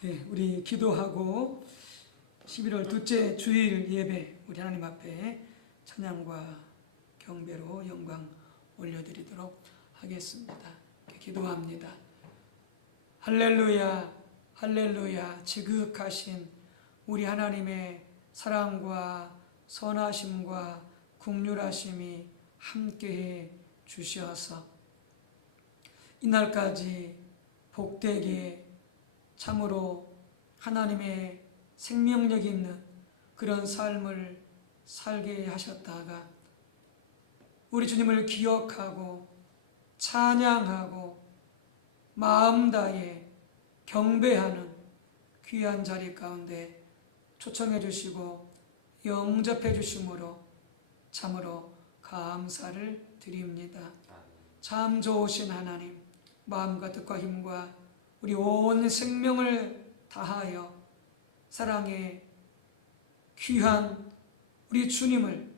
우리 기도하고 11월 둘째 주일 예배 우리 하나님 앞에 찬양과 경배로 영광 올려드리도록 하겠습니다. 기도합니다. 할렐루야, 할렐루야. 지극하신 우리 하나님의 사랑과 선하심과 긍휼하심이 함께해 주셔서 이날까지 복되게 참으로 하나님의 생명력 있는 그런 삶을 살게 하셨다가 우리 주님을 기억하고 찬양하고 마음 다해 경배하는 귀한 자리 가운데 초청해 주시고 영접해 주심으로 참으로 감사를 드립니다. 참 좋으신 하나님, 마음과 뜻과 힘과 우리 온 생명을 다하여 사랑의 귀한 우리 주님을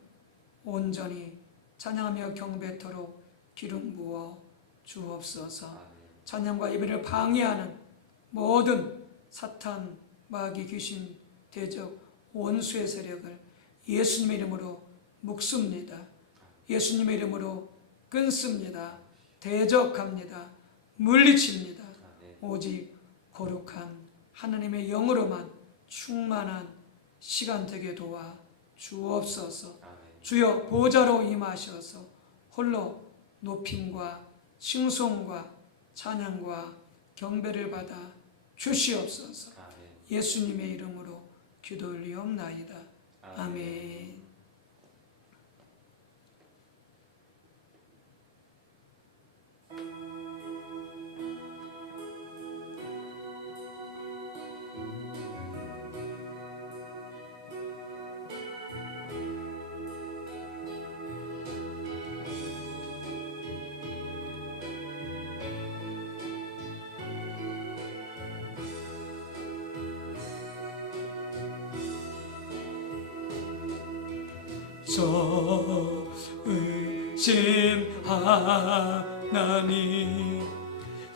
온전히 찬양하며 경배토록 기름 부어 주옵소서. 찬양과 예배를 방해하는 모든 사탄, 마귀, 귀신, 대적, 원수의 세력을 예수님의 이름으로 묶습니다. 예수님의 이름으로 끊습니다. 대적합니다. 물리칩니다. 오직 거룩한 하나님의 영으로만 충만한 시간 되게 도와 주옵소서. 주여 보좌로 임하셔서 홀로 높임과 칭송과 찬양과 경배를 받아 주시옵소서. 예수님의 이름으로 기도 올리옵나이다. 아멘. 저 의심 하나님,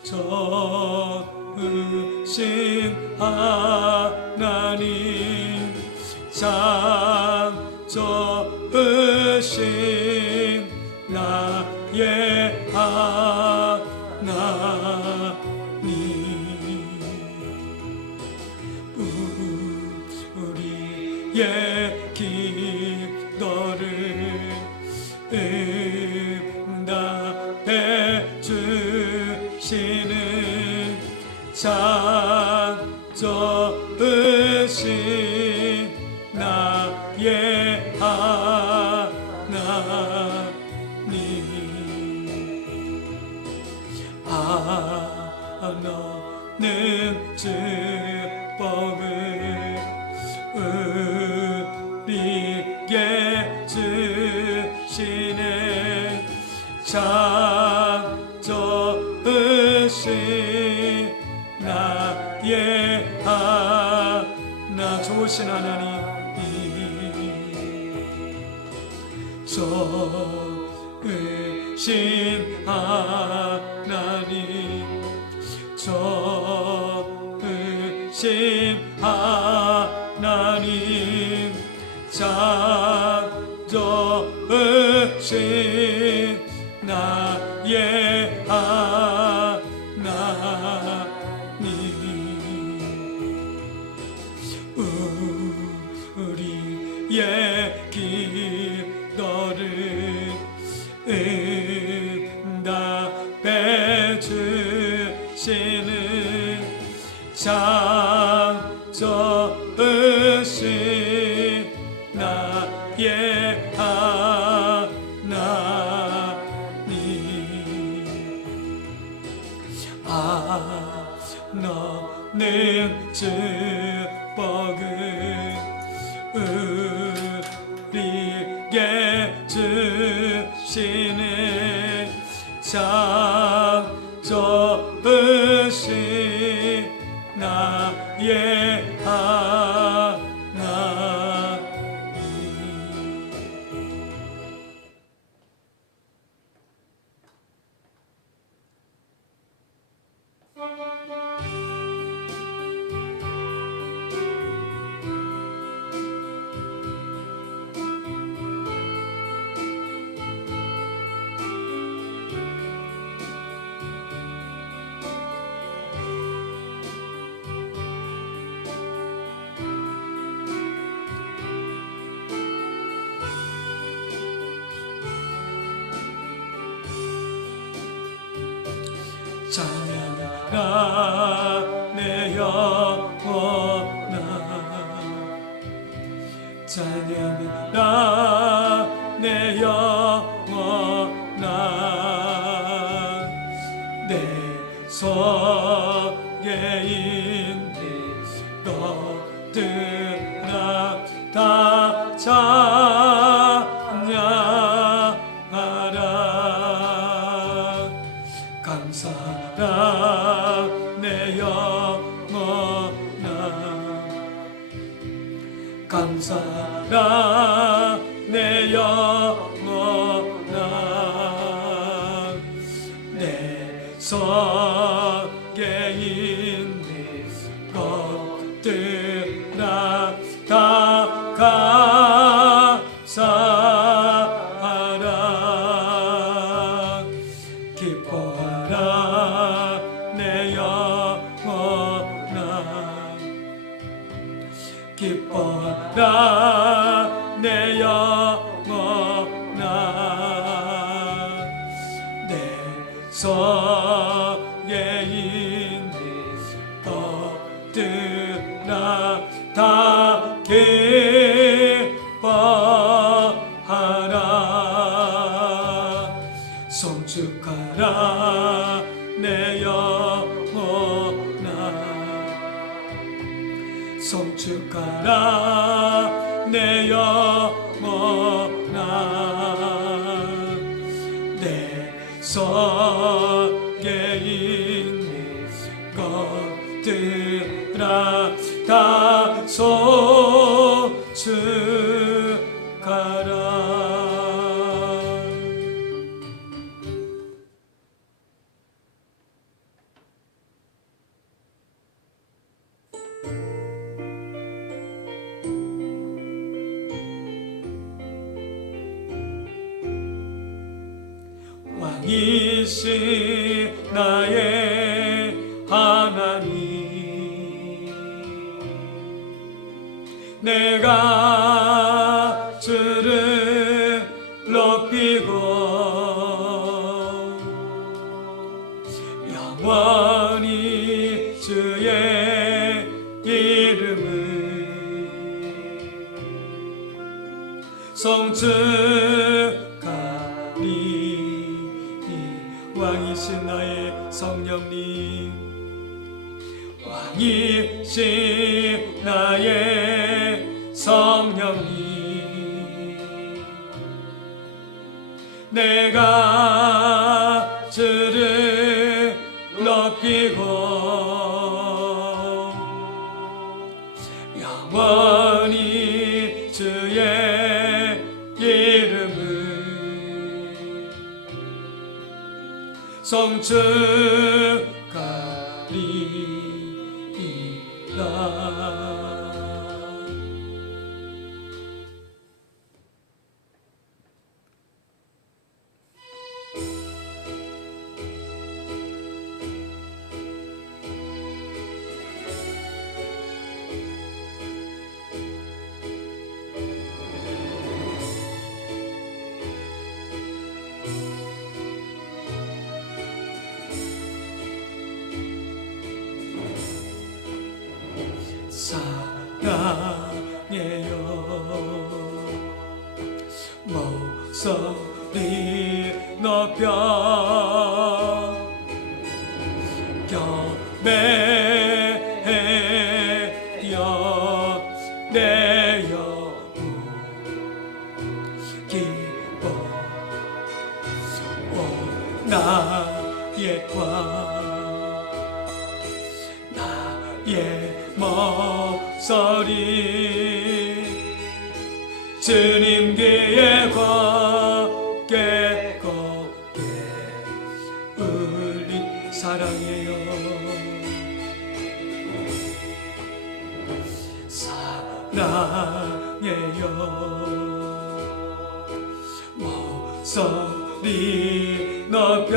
저 의심 하나님, 참 저 의심 나의 하나님, 우리의 기도를 응답해 주시는 창조으신 나의 하나님, 너는 축복을 우리에게 주시네. 창조으신 나의 하나, 좋으신 하나님, 좋으신 하나님, 좋으신 하나님, 창조으신 나의 하나님, 우리의 기도를 응답해 주시는 창조으신 나의 하나님, 너는 축복을 우리에게 주시는 창조으신 나의 하나님. 찬양하라 내 영혼아 찬양하라 내 영혼아 내 속에 있는 것들아 다 찬양하라 감사하라 내 영혼아 감사하라 내 영혼아 내 속에 있는 것들아 다 감사하라 기뻐하라 내 영혼아 기뻐하라 내 영혼아 내 속에 있는 것들아 다 기뻐하라 송축하라 내 영혼아 송축하라 내 영혼아 내 속에 있는 것들아 다 송축하라 왕이신 나의 하나님 내가 주를 높이고 영원히 주의 이름을 송축하리 왕이신 나의 성령님 왕이신 나의 성령님 내가 주를 높이고 영원히 주의 이름을 송축하리이다 사랑해요 목소리 높여 경배해요 내 영혼 기뻐 오 나의 왕 나의 목소리 주님 귀에 곱게 곱게 울리 사랑해요 사랑해요 목소리 높여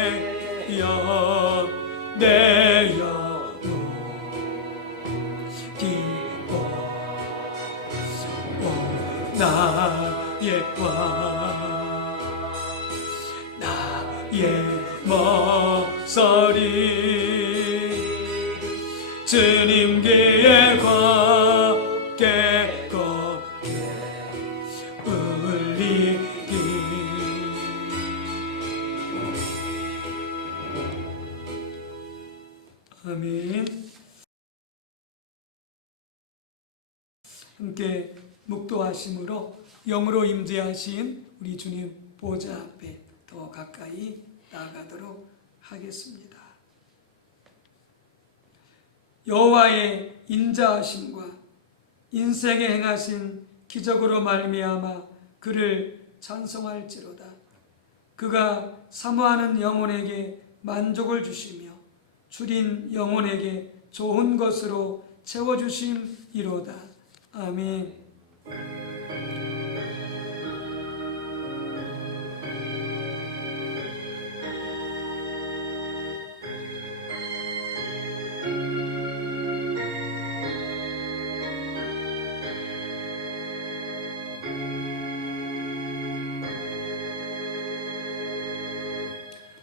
경배해요 내 영혼 기뻐 오 나의 나의 목소리 주님 귀에 곱게 울리기. 아멘. 함께 묵도하심으로 영으로 임재하신 우리 주님 보좌 앞에 더 가까이 나아가도록 하겠습니다. 여호와의 인자하심과 인생에 행하신 기적으로 말미암아 그를 찬송할지로다. 그가 사모하는 영혼에게 만족을 주시며 줄인 영혼에게 좋은 것으로 채워주심이로다. 아멘.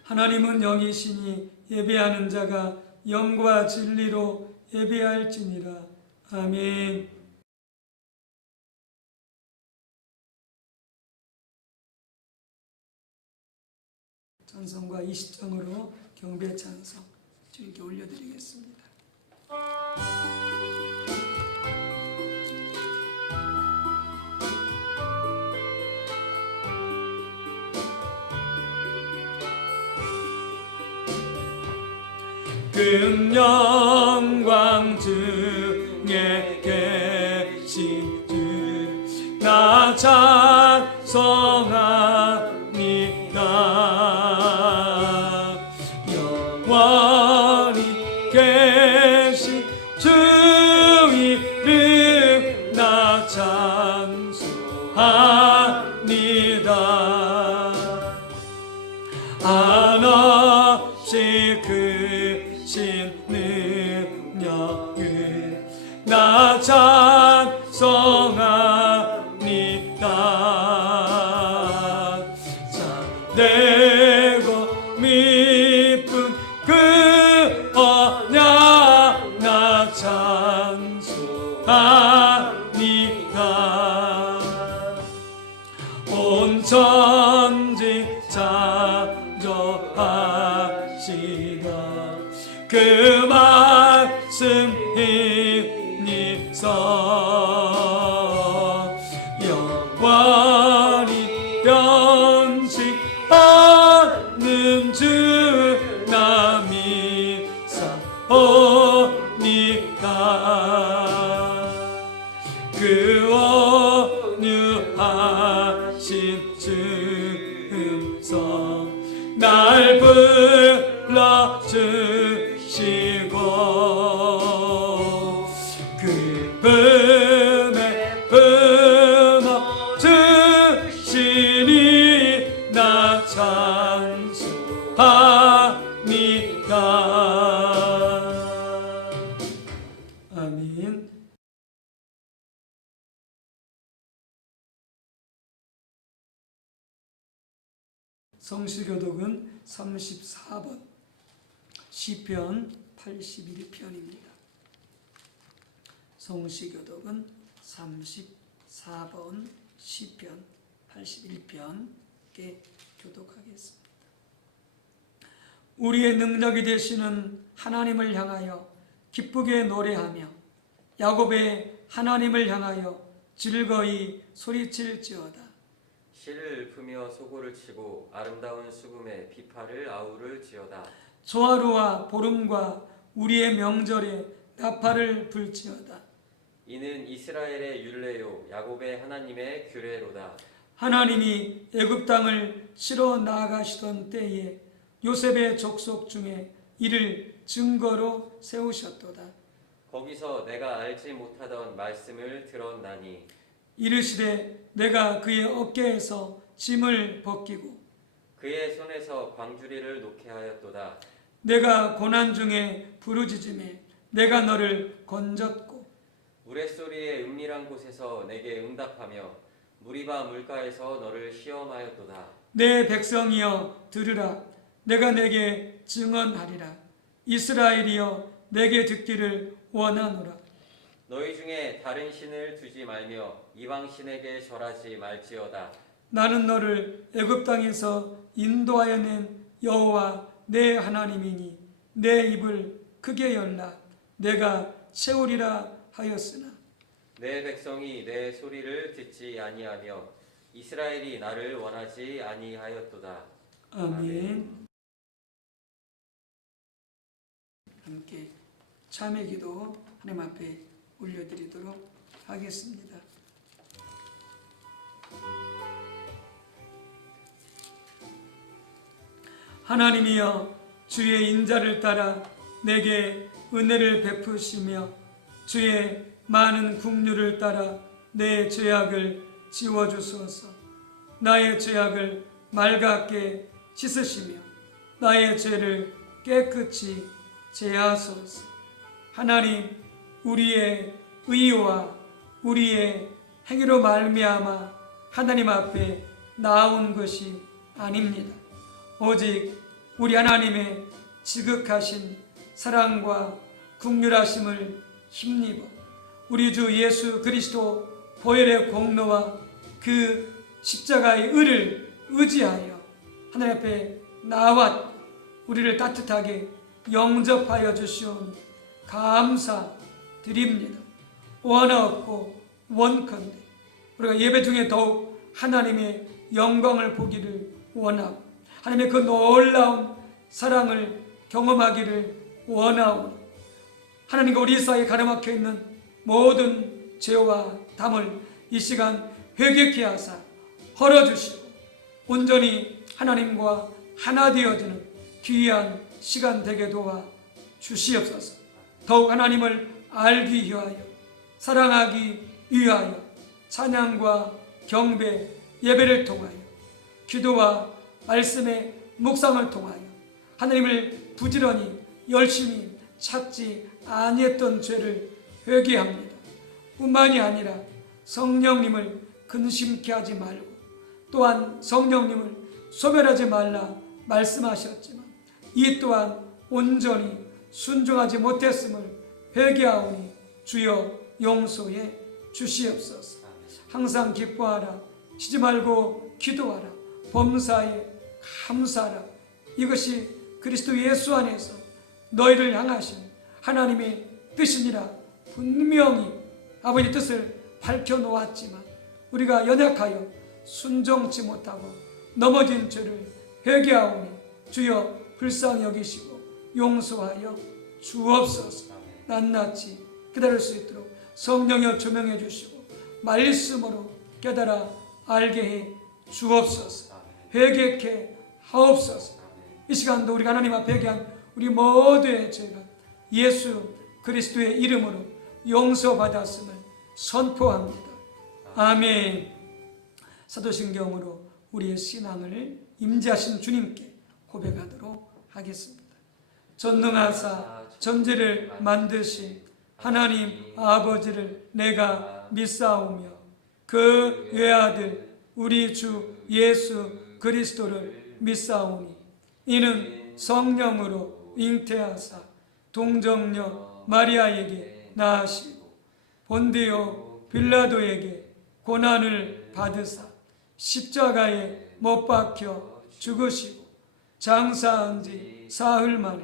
하나님은 영이시니 예배하는 자가 영과 진리로 예배할지니라. 아멘. 찬송가 20장으로 경배 찬송 주님께 올려드리겠습니다. 큰 영광 중에 계신 주 나 찬송합니다. 영원히 계신 주 이름 나 찬송합니다. 한없이 크신 능력을 나 찬송합니다. 참되고 미쁜 그 언약 나 찬송합니다. 온 천지 창조하시다 그 말씀 힘입서 영원히 변치않는 주 나 믿사옵니다. 그 온유하신 주음성 날 불러주시고 그 품에 품어주시니 나 찬송합니다. 아멘. 성시교독은 34번 시편 81편입니다. 성시교독은 34번 시편 81편께 교독하겠습니다. 우리의 능력이 되시는 하나님을 향하여 기쁘게 노래하며 야곱의 하나님을 향하여 즐거이 소리칠지어다. 실을 읊으며 소고를 치고 아름다운 수금에 비파를 아우를지어다. 조하루와 보름과 우리의 명절에 나팔을 불지어다. 이는 이스라엘의 율례요 야곱의 하나님의 규례로다. 하나님이 애굽 땅을 치러 나아가시던 때에 요셉의 족속 중에 이를 증거로 세우셨도다. 거기서 내가 알지 못하던 말씀을 들었나니 이르시되 내가 그의 어깨에서 짐을 벗기고 그의 손에서 광주리를 놓게 하였도다. 내가 고난 중에 부르짖음에 내가 너를 건졌고 우레소리의 은밀한 곳에서 내게 응답하며 무리바 물가에서 너를 시험하였도다. 내 백성이여 들으라. 내가 내게 증언하리라. 이스라엘이여 내게 듣기를 원하노라. 너희 중에 다른 신을 두지 말며 이방 신에게 절하지 말지어다. 나는 너를 애굽 땅에서 인도하여 낸 여호와 내 하나님이니 내 입을 크게 열라. 내가 채우리라 하였으나 내 백성이 내 소리를 듣지 아니하며 이스라엘이 나를 원하지 아니하였도다. 아멘. 함께 참회기도 하나님 앞에 올려드리도록 하겠습니다. 하나님이여 주의 인자를 따라 내게 은혜를 베푸시며 주의 많은 긍휼을 따라 내 죄악을 지워주소서. 나의 죄악을 맑게 씻으시며 나의 죄를 깨끗이 제하소서. 하나님, 우리의 의와 우리의 행위로 말미암아 하나님 앞에 나온 것이 아닙니다. 오직 우리 하나님의 지극하신 사랑과 긍휼하심을 힘입어 우리 주 예수 그리스도 보혈의 공로와 그 십자가의 의를 의지하여 하나님 앞에 나와 우리를 따뜻하게 영접하여 주시오니 감사드립니다. 원하옵고 원컨대 우리가 예배 중에 더욱 하나님의 영광을 보기를 원하고 하나님의 그 놀라운 사랑을 경험하기를 원하오니 하나님과 우리 사이에 가로막혀 있는 모든 죄와 담을 이 시간 회개케 하사 헐어주시고 온전히 하나님과 하나 되어지는 귀한 시간 되게 도와 주시옵소서. 더욱 하나님을 알기 위하여 사랑하기 위하여 찬양과 경배 예배를 통하여 기도와 말씀의 묵상을 통하여 하나님을 부지런히 열심히 찾지 아니했던 죄를 회개합니다. 뿐만이 아니라 성령님을 근심케 하지 말고 또한 성령님을 소멸하지 말라 말씀하셨지만 이 또한 온전히 순종하지 못했음을 회개하오니 주여 용서해 주시옵소서. 항상 기뻐하라. 쉬지 말고 기도하라. 범사에 감사하라. 이것이 그리스도 예수 안에서 너희를 향하신 하나님의 뜻이니라 분명히 아버지 뜻을 밝혀놓았지만 우리가 연약하여 순종치 못하고 넘어진 죄를 회개하오니 주여 불쌍히 여기시고 용서하여 주옵소서. 낱낱이 깨달을 수 있도록 성령여 조명해 주시고 말씀으로 깨달아 알게 해 주옵소서. 회개케 하옵소서. 이 시간도 우리가 하나님 앞에 회개한 우리 모두의 죄가 예수 그리스도의 이름으로 용서받았음을 선포합니다. 아멘. 사도신경으로 우리의 신앙을 임재하신 주님께 고백하도록 하겠습니다. 전능하사 전지를 만드신 하나님 아버지를 내가 믿사오며 그 외아들 우리 주 예수 그리스도를 믿사오니 이는 성령으로 잉태하사 동정녀 마리아에게 낳으시고 본디오 빌라도에게 고난을 받으사 십자가에 못 박혀 죽으시고 장사한 지 사흘 만에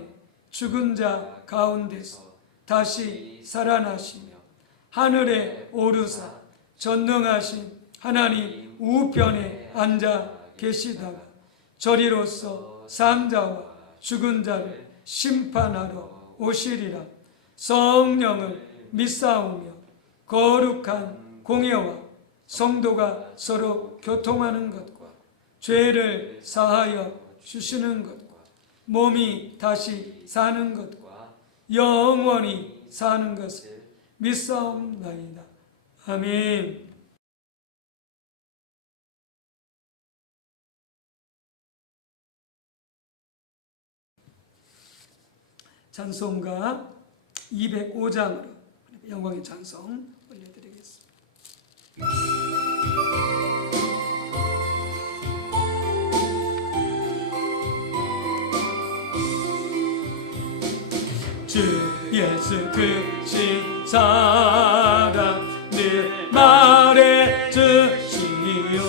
죽은 자 가운데서 다시 살아나시며 하늘에 오르사 전능하신 하나님 우편에 앉아 계시다가 저리로서 산자와 죽은 자를 심판하러 오시리라. 성령을 믿사오며 거룩한 공예와 성도가 서로 교통하는 것과 죄를 사하여 주시는 것과 몸이 다시 사는 것과 영원히 사는 것을 믿사옵나이다. 아멘. 찬송가 205장으로 영광의 찬송 올려드리겠습니다. 예수 크신 사랑 늘 말해 주시오.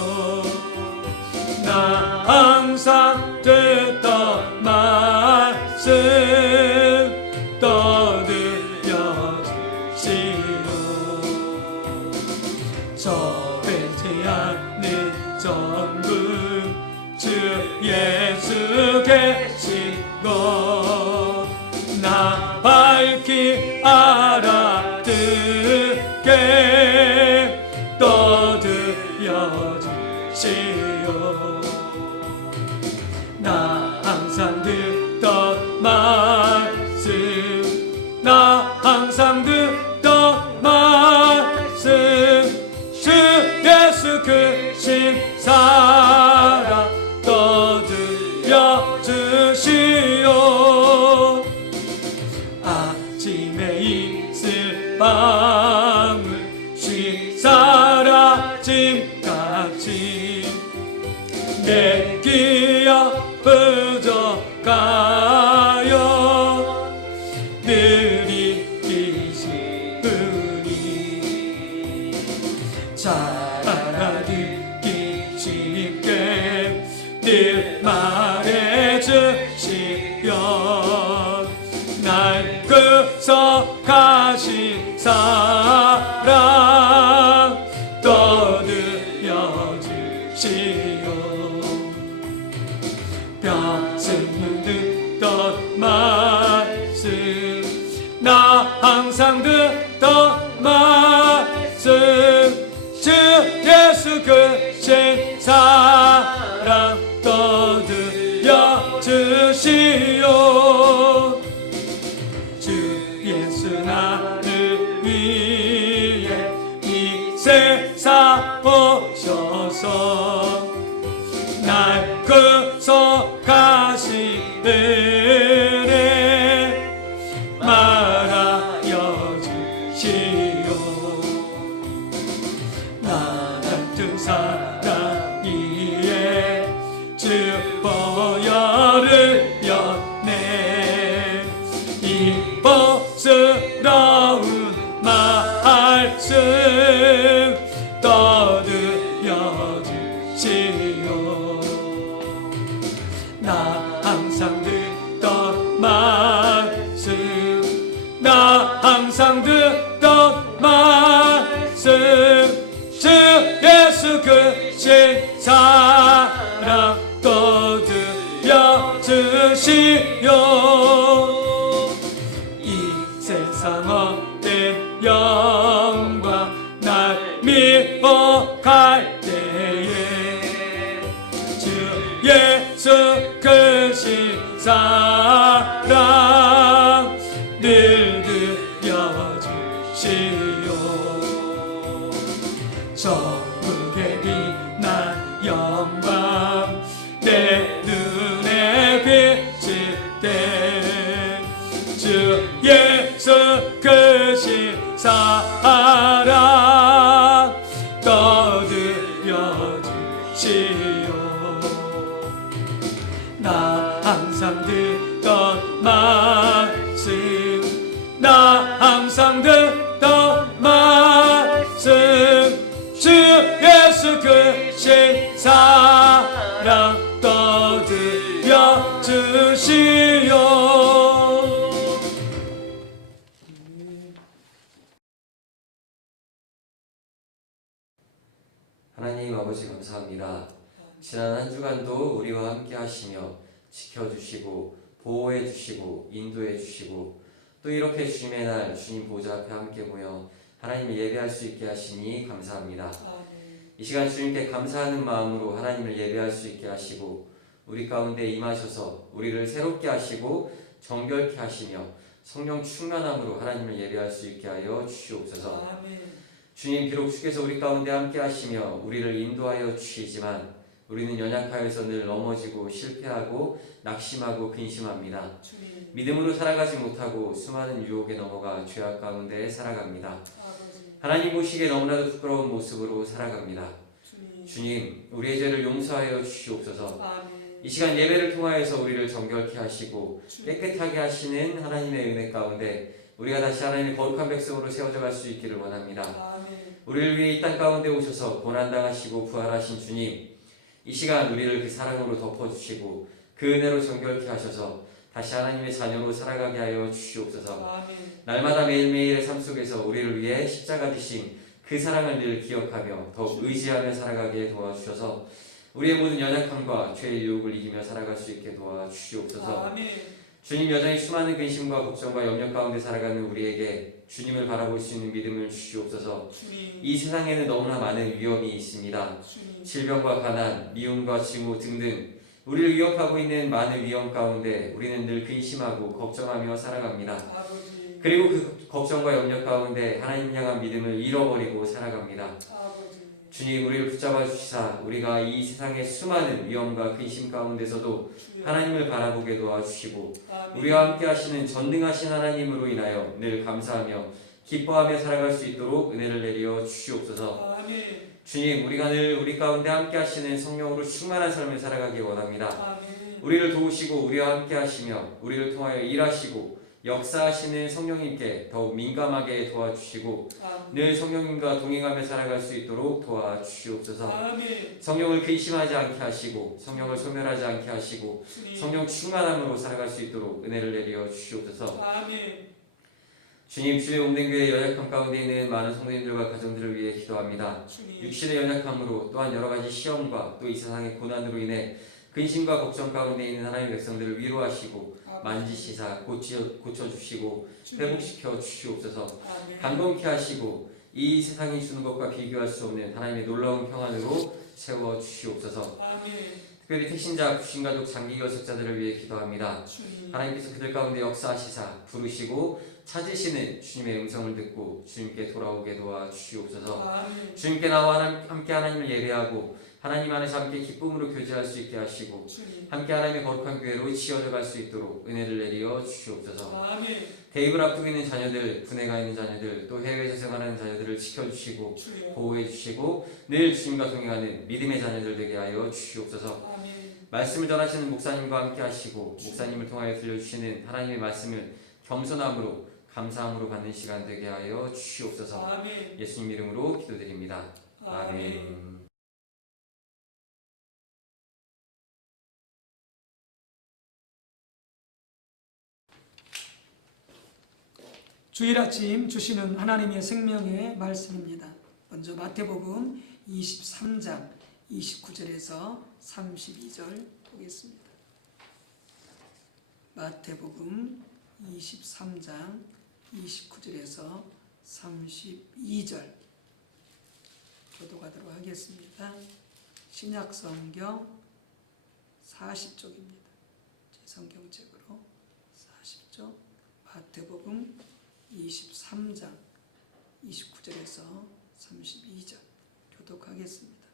나 항상 듣던 말씀 떠들려 주시오. 서백지 않는 전부 주 예수 계시고 나 밝히 알아듣게 떠들려 주시오. 나 항상 듣던 말씀 나 항상 듣던 말씀 주 예수 크신 사랑 떠들려 주시오. 아침에 있을 방울 시 사라짐같이 내 기억 부족하여 늘 이기시으니 잘 알아듣기 쉽게 늘 말해주시며 날 구속하신 사랑 떠들려 주시오. 평생 듣던 말씀 나 항상 듣던 말씀 주 예수 크신 사랑 떠들려 주시오. 주 예수 나를 위해 이 세상 오셔서 날 구속하신 은혜 말하여 주시오. 나 같은 사랑이에 주 보혈을 였네. 이 복스러운 말씀 떠들려 주시오. 나 항상 듣던 말씀 나 항상 듣던 말씀 주 예수 크신 사랑 떠들려 주시오. 이 세상 헛된 영광 날 미혹할 때에 주 예수 크신 사랑 늘 들려주시오. 천국의 빛난 영광 내 눈에 비칠 때 주 예수 크신 사랑 떠들려 주시오. 나 항상 듣던 말씀 나 항상 듣던 말씀 주 예수 크신 사랑 떠들려 주시오. 하나님 아버지 감사합니다. 지난 한 주간도 우리와 함께 하시며 지켜주시고 보호해주시고 인도해주시고 또 이렇게 주님의 날 주님 보좌 앞에 함께 모여 하나님을 예배할 수 있게 하시니 감사합니다. 이 시간 주님께 감사하는 마음으로 하나님을 예배할 수 있게 하시고 우리 가운데 임하셔서 우리를 새롭게 하시고 정결케 하시며 성령 충만함으로 하나님을 예배할 수 있게 하여 주시옵소서. 주님 비록 주께서 우리 가운데 함께 하시며 우리를 인도하여 주시지만 우리는 연약하여서 늘 넘어지고 실패하고 낙심하고 근심합니다. 믿음으로 살아가지 못하고 수많은 유혹에 넘어가 죄악 가운데 살아갑니다. 하나님 보시기에 너무나도 부끄러운 모습으로 살아갑니다. 주님 우리의 죄를 용서하여 주시옵소서. 이 시간 예배를 통하여서 우리를 정결케 하시고 깨끗하게 하시는 하나님의 은혜 가운데 우리가 다시 하나님의 거룩한 백성으로 세워져 갈 수 있기를 원합니다. 아멘. 우리를 위해 이 땅 가운데 오셔서 고난당하시고 부활하신 주님, 이 시간 우리를 그 사랑으로 덮어주시고 그 은혜로 정결케 하셔서 다시 하나님의 자녀로 살아가게 하여 주시옵소서. 아멘. 날마다 매일매일의 삶 속에서 우리를 위해 십자가 지신 그 사랑을 늘 기억하며 더욱 의지하며 살아가게 도와주셔서 우리의 모든 연약함과 죄의 유혹을 이기며 살아갈 수 있게 도와주시옵소서. 아멘. 주님, 여전히 수많은 근심과 걱정과 염려 가운데 살아가는 우리에게 주님을 바라볼 수 있는 믿음을 주시옵소서. 주님. 이 세상에는 너무나 많은 위험이 있습니다. 주님. 질병과 가난, 미움과 증오 등등 우리를 위협하고 있는 많은 위험 가운데 우리는 늘 근심하고 걱정하며 살아갑니다. 아버지. 그리고 그 걱정과 염려 가운데 하나님 향한 믿음을 잃어버리고 살아갑니다. 아버지. 주님, 우리를 붙잡아 주시사 우리가 이 세상의 수많은 위험과 근심 가운데서도 주여. 하나님을 바라보게 도와주시고 아멘. 우리와 함께 하시는 전능하신 하나님으로 인하여 늘 감사하며 기뻐하며 살아갈 수 있도록 은혜를 내려 주시옵소서. 아멘. 주님, 우리가 늘 우리 가운데 함께 하시는 성령으로 충만한 삶을 살아가기 원합니다. 아멘. 우리를 도우시고 우리와 함께 하시며 우리를 통하여 일하시고 역사하시는 성령님께 더욱 민감하게 도와주시고 아멘. 늘 성령님과 동행하며 살아갈 수 있도록 도와주시옵소서. 아멘. 성령을 근심하지 않게 하시고 성령을 소멸하지 않게 하시고 주님. 성령 충만함으로 살아갈 수 있도록 은혜를 내려 주시옵소서. 아멘. 주님, 주의 옵는 교회 연약함 가운데 있는 많은 성도님들과 가정들을 위해 기도합니다. 주님. 육신의 연약함으로 또한 여러 가지 시험과 또 이 세상의 고난으로 인해 근심과 걱정 가운데 있는 하나님의 백성들을 위로하시고 만지시사 고쳐주시고 주님. 회복시켜 주시옵소서. 아멘. 강건케 하시고 이 세상이 주는 것과 비교할 수 없는 하나님의 놀라운 평안으로 세워 주시옵소서. 아멘. 특별히 택신자, 구신가족, 장기 결석자들을 위해 기도합니다. 주님. 하나님께서 그들 가운데 역사하시사 부르시고 찾으시는 주님의 음성을 듣고 주님께 돌아오게 도와주시옵소서. 아멘. 주님께 나와 함께 하나님을 예배하고 하나님 안에서 함께 기쁨으로 교제할 수 있게 하시고 주님. 함께 하나님의 거룩한 교회로 지어져 갈 수 있도록 은혜를 내리어 주시옵소서. 아멘. 대입을 앞두고 있는 자녀들, 군에가 있는 자녀들, 또 해외에서 생활하는 자녀들을 지켜주시고 주여. 보호해 주시고 늘 주님과 동행하는 믿음의 자녀들 되게 하여 주시옵소서. 아멘. 말씀을 전하시는 목사님과 함께 하시고 목사님을 통하여 들려주시는 하나님의 말씀을 겸손함으로 감사함으로 받는 시간 되게 하여 주시옵소서. 아멘. 예수님 이름으로 기도드립니다. 아멘. 아멘. 주일 아침 주시는 하나님의 생명의 말씀입니다. 먼저 마태복음 23장 29절에서 32절 보겠습니다. 마태복음 23장 29절에서 32절 교독하도록 하겠습니다. 신약성경 40쪽입니다. 제 성경책으로 40쪽 마태복음 23장 29절에서 32절 교독하겠습니다.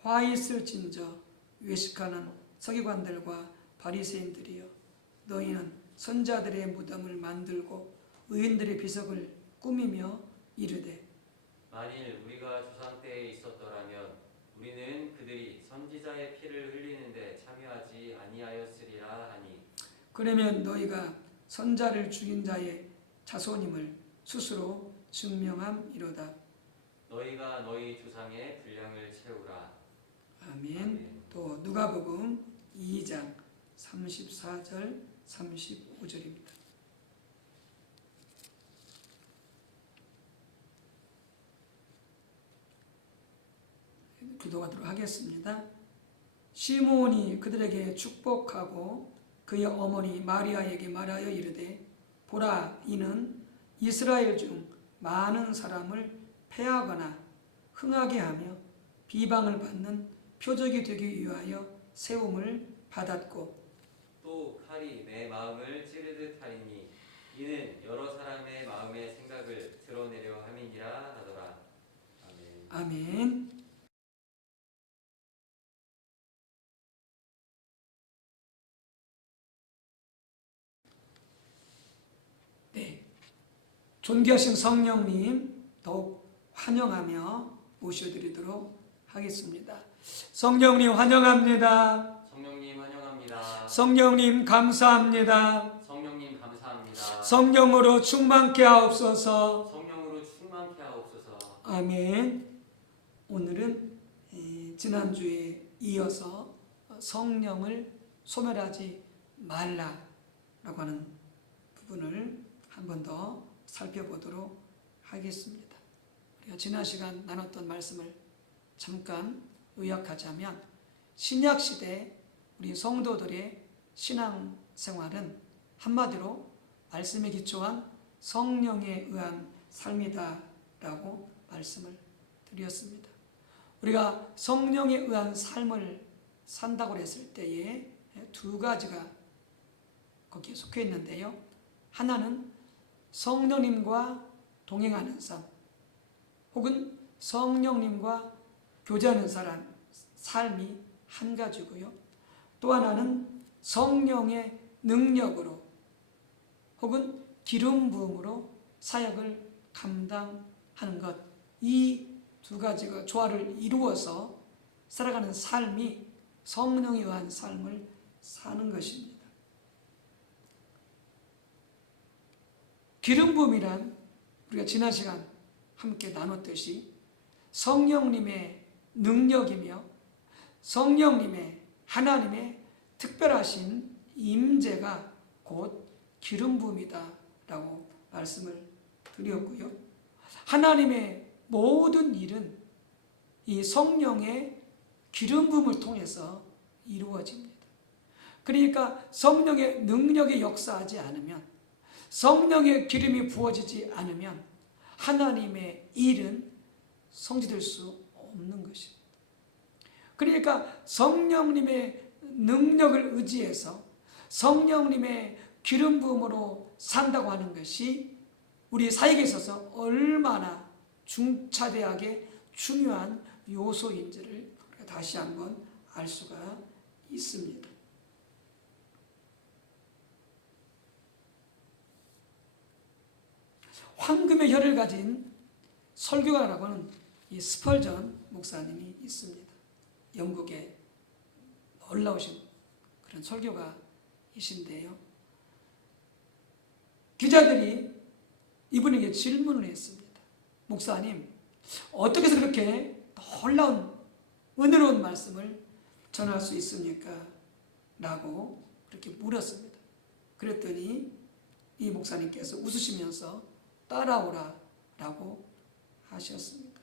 화 있을진저 외식하는 서기관들과 바리새인들이여, 너희는 선자들의 무덤을 만들고 의인들의 비석을 꾸미며 이르되, 만일 우리가 조상 때에 있었더라면 우리는 그들이 선지자의 피를 흘리는데 참여하지 아니하였으리라 하니, 그러면 너희가 선자를 죽인 자의 자손임을 스스로 증명함이로다. 너희가 너희 조상의 분량을 채우라. 아멘. 또 누가복음 2장 34절 35절입니다. 기도하도록 하겠습니다. 시므온이 그들에게 축복하고 그의 어머니 마리아에게 말하여 이르되, 보라, 이는 이스라엘 중 많은 사람을 패하거나 흥하게 하며 비방을 받는 표적이 되기 위하여 세움을 받았고, 또 칼이 내 마음을 찌르듯 하리니 이는 여러 사람의 마음의 생각을 드러내려 함이니라 하더라. 아멘. 아멘. 네, 존귀하신 성령님 더욱 환영하며 모셔드리도록 하겠습니다. 성령님 환영합니다. 성령님 환영합니다. 성령님 감사합니다. 성령님 감사합니다. 성령으로 충만케 하옵소서. 성령으로 충만케 하옵소서. 아멘. 오늘은 지난주에 이어서 성령을 소멸하지 말라라고 하는 부분을 한 번 더 살펴보도록 하겠습니다. 우리가 지난 시간 나눴던 말씀을 잠깐 요약하자면 신약시대 우리 성도들의 신앙생활은 한마디로 말씀에 기초한 성령에 의한 삶이다라고 말씀을 드렸습니다. 우리가 성령에 의한 삶을 산다고 했을 때에 두 가지가 거기에 속해 있는데요. 하나는 성령님과 동행하는 삶, 혹은 성령님과 교제하는 삶이 한 가지고요. 또 하나는 성령의 능력으로 혹은 기름 부음으로 사역을 감당하는 것, 이 두 가지가 조화를 이루어서 살아가는 삶이 성령에 의한 삶을 사는 것입니다. 기름 부음이란 우리가 지난 시간 함께 나눴듯이 성령님의 능력이며 성령님의 하나님의 특별하신 임재가 곧 기름 부음이다라고 말씀을 드렸고요. 하나님의 모든 일은 이 성령의 기름 부음을 통해서 이루어집니다. 그러니까 성령의 능력이 역사하지 않으면, 성령의 기름이 부어지지 않으면 하나님의 일은 성취될 수 없는 것입니다. 그러니까 성령님의 능력을 의지해서 성령님의 기름 부음으로 산다고 하는 것이 우리 사역에 있어서 얼마나 중차대하게 중요한 요소인지를 다시 한번 알 수가 있습니다. 황금의 혀를 가진 설교가라고 하는 이 스펄전 목사님이 있습니다. 영국에 놀라우신 그런 설교가이신데요. 기자들이 이분에게 질문을 했습니다. 목사님, 어떻게 해서 그렇게 놀라운 은혜로운 말씀을 전할 수 있습니까? 라고 그렇게 물었습니다. 그랬더니 이 목사님께서 웃으시면서 따라오라 라고 하셨습니다.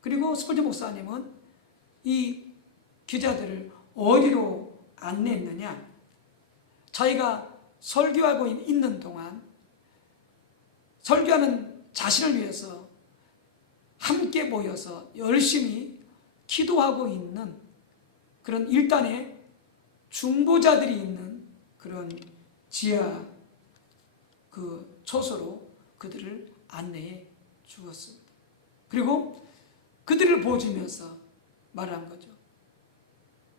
그리고 스펄전 목사님은 이 기자들을 어디로 안내했느냐? 자기가 설교하고 있는 동안 설교하는 자신을 위해서 함께 모여서 열심히 기도하고 있는 그런 일단의 중보자들이 있는 그런 지하 그 초소로 그들을 안내해 주었습니다. 그리고 그들을 보여주면서 말한 거죠.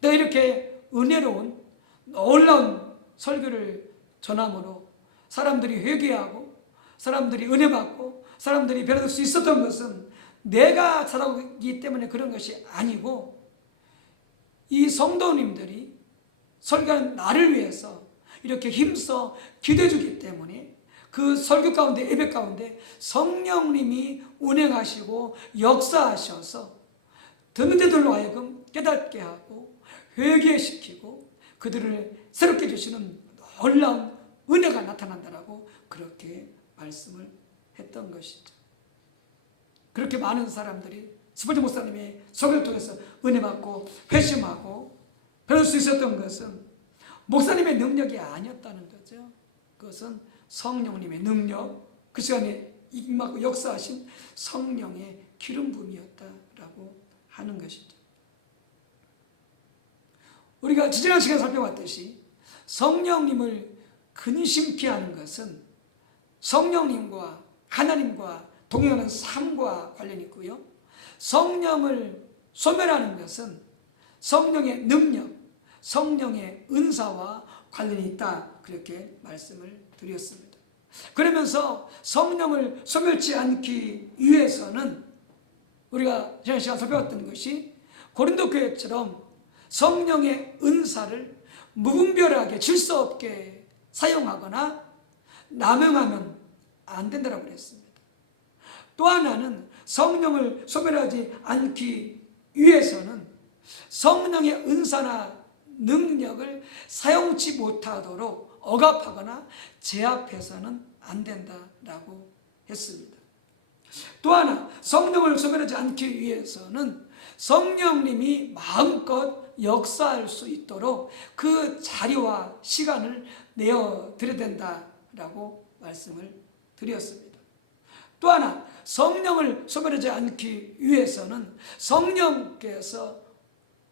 내가 이렇게 은혜로운 놀라운 설교를 전함으로 사람들이 회개하고 사람들이 은혜 받고 사람들이 변화될 수 있었던 것은 내가 잘하기 때문에 그런 것이 아니고 이 성도님들이 설교하는 나를 위해서 이렇게 힘써 기도해 주기 때문에 그 설교 가운데 예배 가운데 성령님이 운행하시고 역사하셔서 듣는 자들로 하여금 깨닫게 하고 회개시키고 그들을 새롭게 해주시는 놀라운 은혜가 나타난다라고 그렇게 말씀을 했던 것이죠. 그렇게 많은 사람들이 스펄전 목사님의 설교를 통해서 은혜 받고 회심하고 배울 수 있었던 것은 목사님의 능력이 아니었다는 거죠. 그것은 성령님의 능력, 그 시간에 임하고 역사하신 성령의 기름 부음이었다라고 하는 것이죠. 우리가 지난 시간에 살펴봤듯이 성령님을 근심케 하는 것은 성령님과 하나님과 동행하는 삶과 관련이 있고요. 성령을 소멸하는 것은 성령의 능력, 성령의 은사와 관련이 있다. 그렇게 말씀을 드렸습니다. 그러면서 성령을 소멸치 않기 위해서는 우리가 지난 시간 살펴봤던 것이 고린도 교회처럼 성령의 은사를 무분별하게 질서 없게 사용하거나 남용하면 안 된다고 그랬습니다. 또 하나는 성령을 소멸하지 않기 위해서는 성령의 은사나 능력을 사용치 못하도록 억압하거나 제압해서는 안 된다라고 했습니다. 또 하나, 성령을 소멸하지 않기 위해서는 성령님이 마음껏 역사할 수 있도록 그 자리와 시간을 내어드려야 된다라고 말씀을 드렸습니다. 또 하나, 성령을 소멸하지 않기 위해서는 성령께서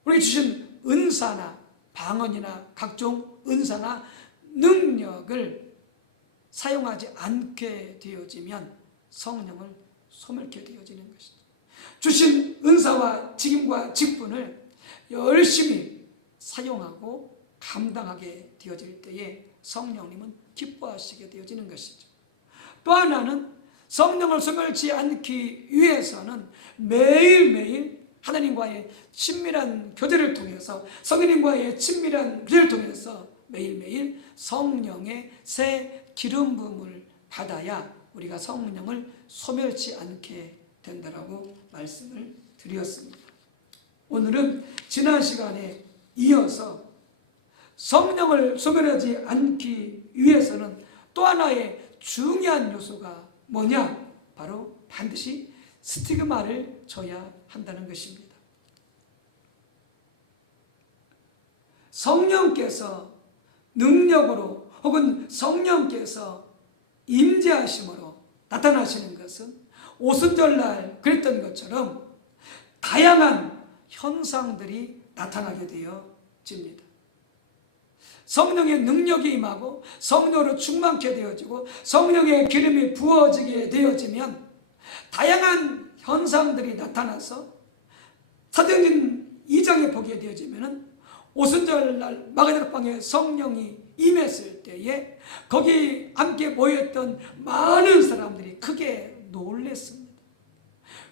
우리 주신 은사나 방언이나 각종 은사나 능력을 사용하지 않게 되어지면 성령을 소멸케 되어지는 것이죠. 주신 은사와 직임과 직분을 열심히 사용하고 감당하게 되어질 때에 성령님은 기뻐하시게 되어지는 것이죠. 또 하나는 성령을 소멸치 않기 위해서는 매일매일 하나님과의 친밀한 교제를 통해서, 성령님과의 친밀한 교제를 통해서 매일매일 성령의 새 기름 부음을 받아야 우리가 성령을 소멸치 않게 된다라고 말씀을 드렸습니다. 오늘은 지난 시간에 이어서 성령을 소멸하지 않기 위해서는 또 하나의 중요한 요소가 뭐냐? 바로 반드시 스티그마를 져야 한다는 것입니다. 성령께서 능력으로 혹은 성령께서 임재하심으로 나타나시는 것은 오순절날 그랬던 것처럼 다양한 현상들이 나타나게 되어집니다. 성령의 능력이 임하고 성령으로 충만케 되어지고 성령의 기름이 부어지게 되어지면 다양한 현상들이 나타나서 사도행전 2장에 보게 되어지면 오순절날 마가다락방에 성령이 임했을 때에 거기 함께 모였던 많은 사람들이 크게 놀랐습니다.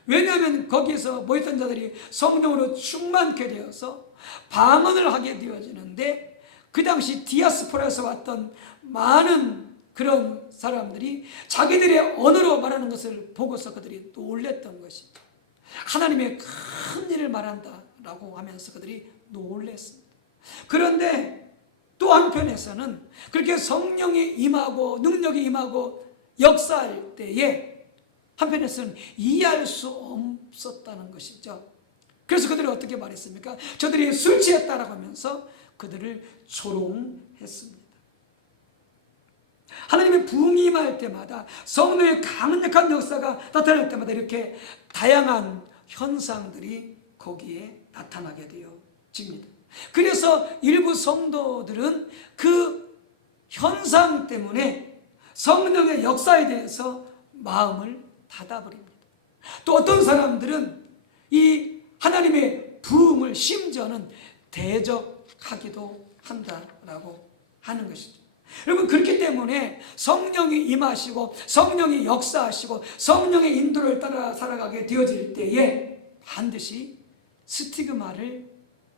왜냐하면 거기서 모였던 자들이 성령으로 충만케 되어서 방언을 하게 되어지는데 그 당시 디아스포라에서 왔던 많은 그런 사람들이 자기들의 언어로 말하는 것을 보고서 그들이 놀랬던 것입니다. 하나님의 큰 일을 말한다라고 하면서 그들이 놀랬습니다. 그런데 또 한편에서는 그렇게 성령이 임하고 능력이 임하고 역사할 때에 한편에서는 이해할 수 없었다는 것이죠. 그래서 그들이 어떻게 말했습니까? 저들이 술 취했다라고 하면서 그들을 조롱했습니다. 하나님의 부흥이 임할 때마다 성령의 강력한 역사가 나타날 때마다 이렇게 다양한 현상들이 거기에 나타나게 되어집니다. 그래서 일부 성도들은 그 현상 때문에 성령의 역사에 대해서 마음을 닫아버립니다. 또 어떤 사람들은 이 하나님의 부흥을 심지어는 대적하기도 한다라고 하는 것이죠. 여러분, 그렇기 때문에 성령이 임하시고 성령이 역사하시고 성령의 인도를 따라 살아가게 되어질 때에 반드시 스티그마를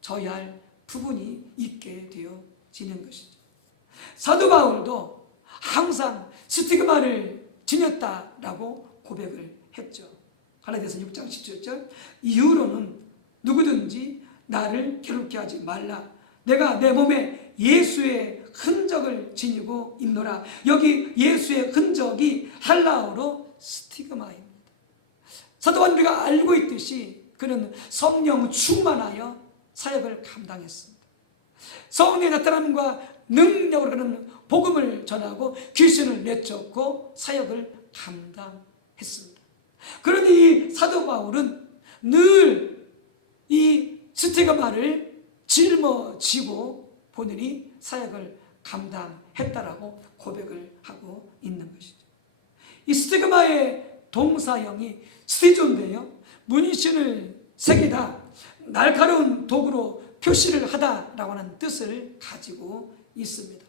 져야 할 부분이 있게 되어지는 것이죠. 사도 바울도 항상 스티그마를 지녔다라고 고백을 했죠. 갈라디아서 6장 17절, 이후로는 누구든지 나를 괴롭게 하지 말라. 내가 내 몸에 예수의 흔적을 지니고 있노라. 여기 예수의 흔적이 헬라어로 스티그마입니다. 사도 바울가 알고 있듯이 그는 성령 충만하여 사역을 감당했습니다. 성령의 나타남과 능력으로 그는 복음을 전하고 귀신을 내쫓고 사역을 감당했습니다. 그러니 사도 바울은 늘 이 스티그마를 짊어지고 본인이 사역을 감당했다라고 고백을 하고 있는 것이죠. 이 스티그마의 동사형이 스티조인데요, 문신을 새기다, 날카로운 도구로 표시를 하다라고 하는 뜻을 가지고 있습니다.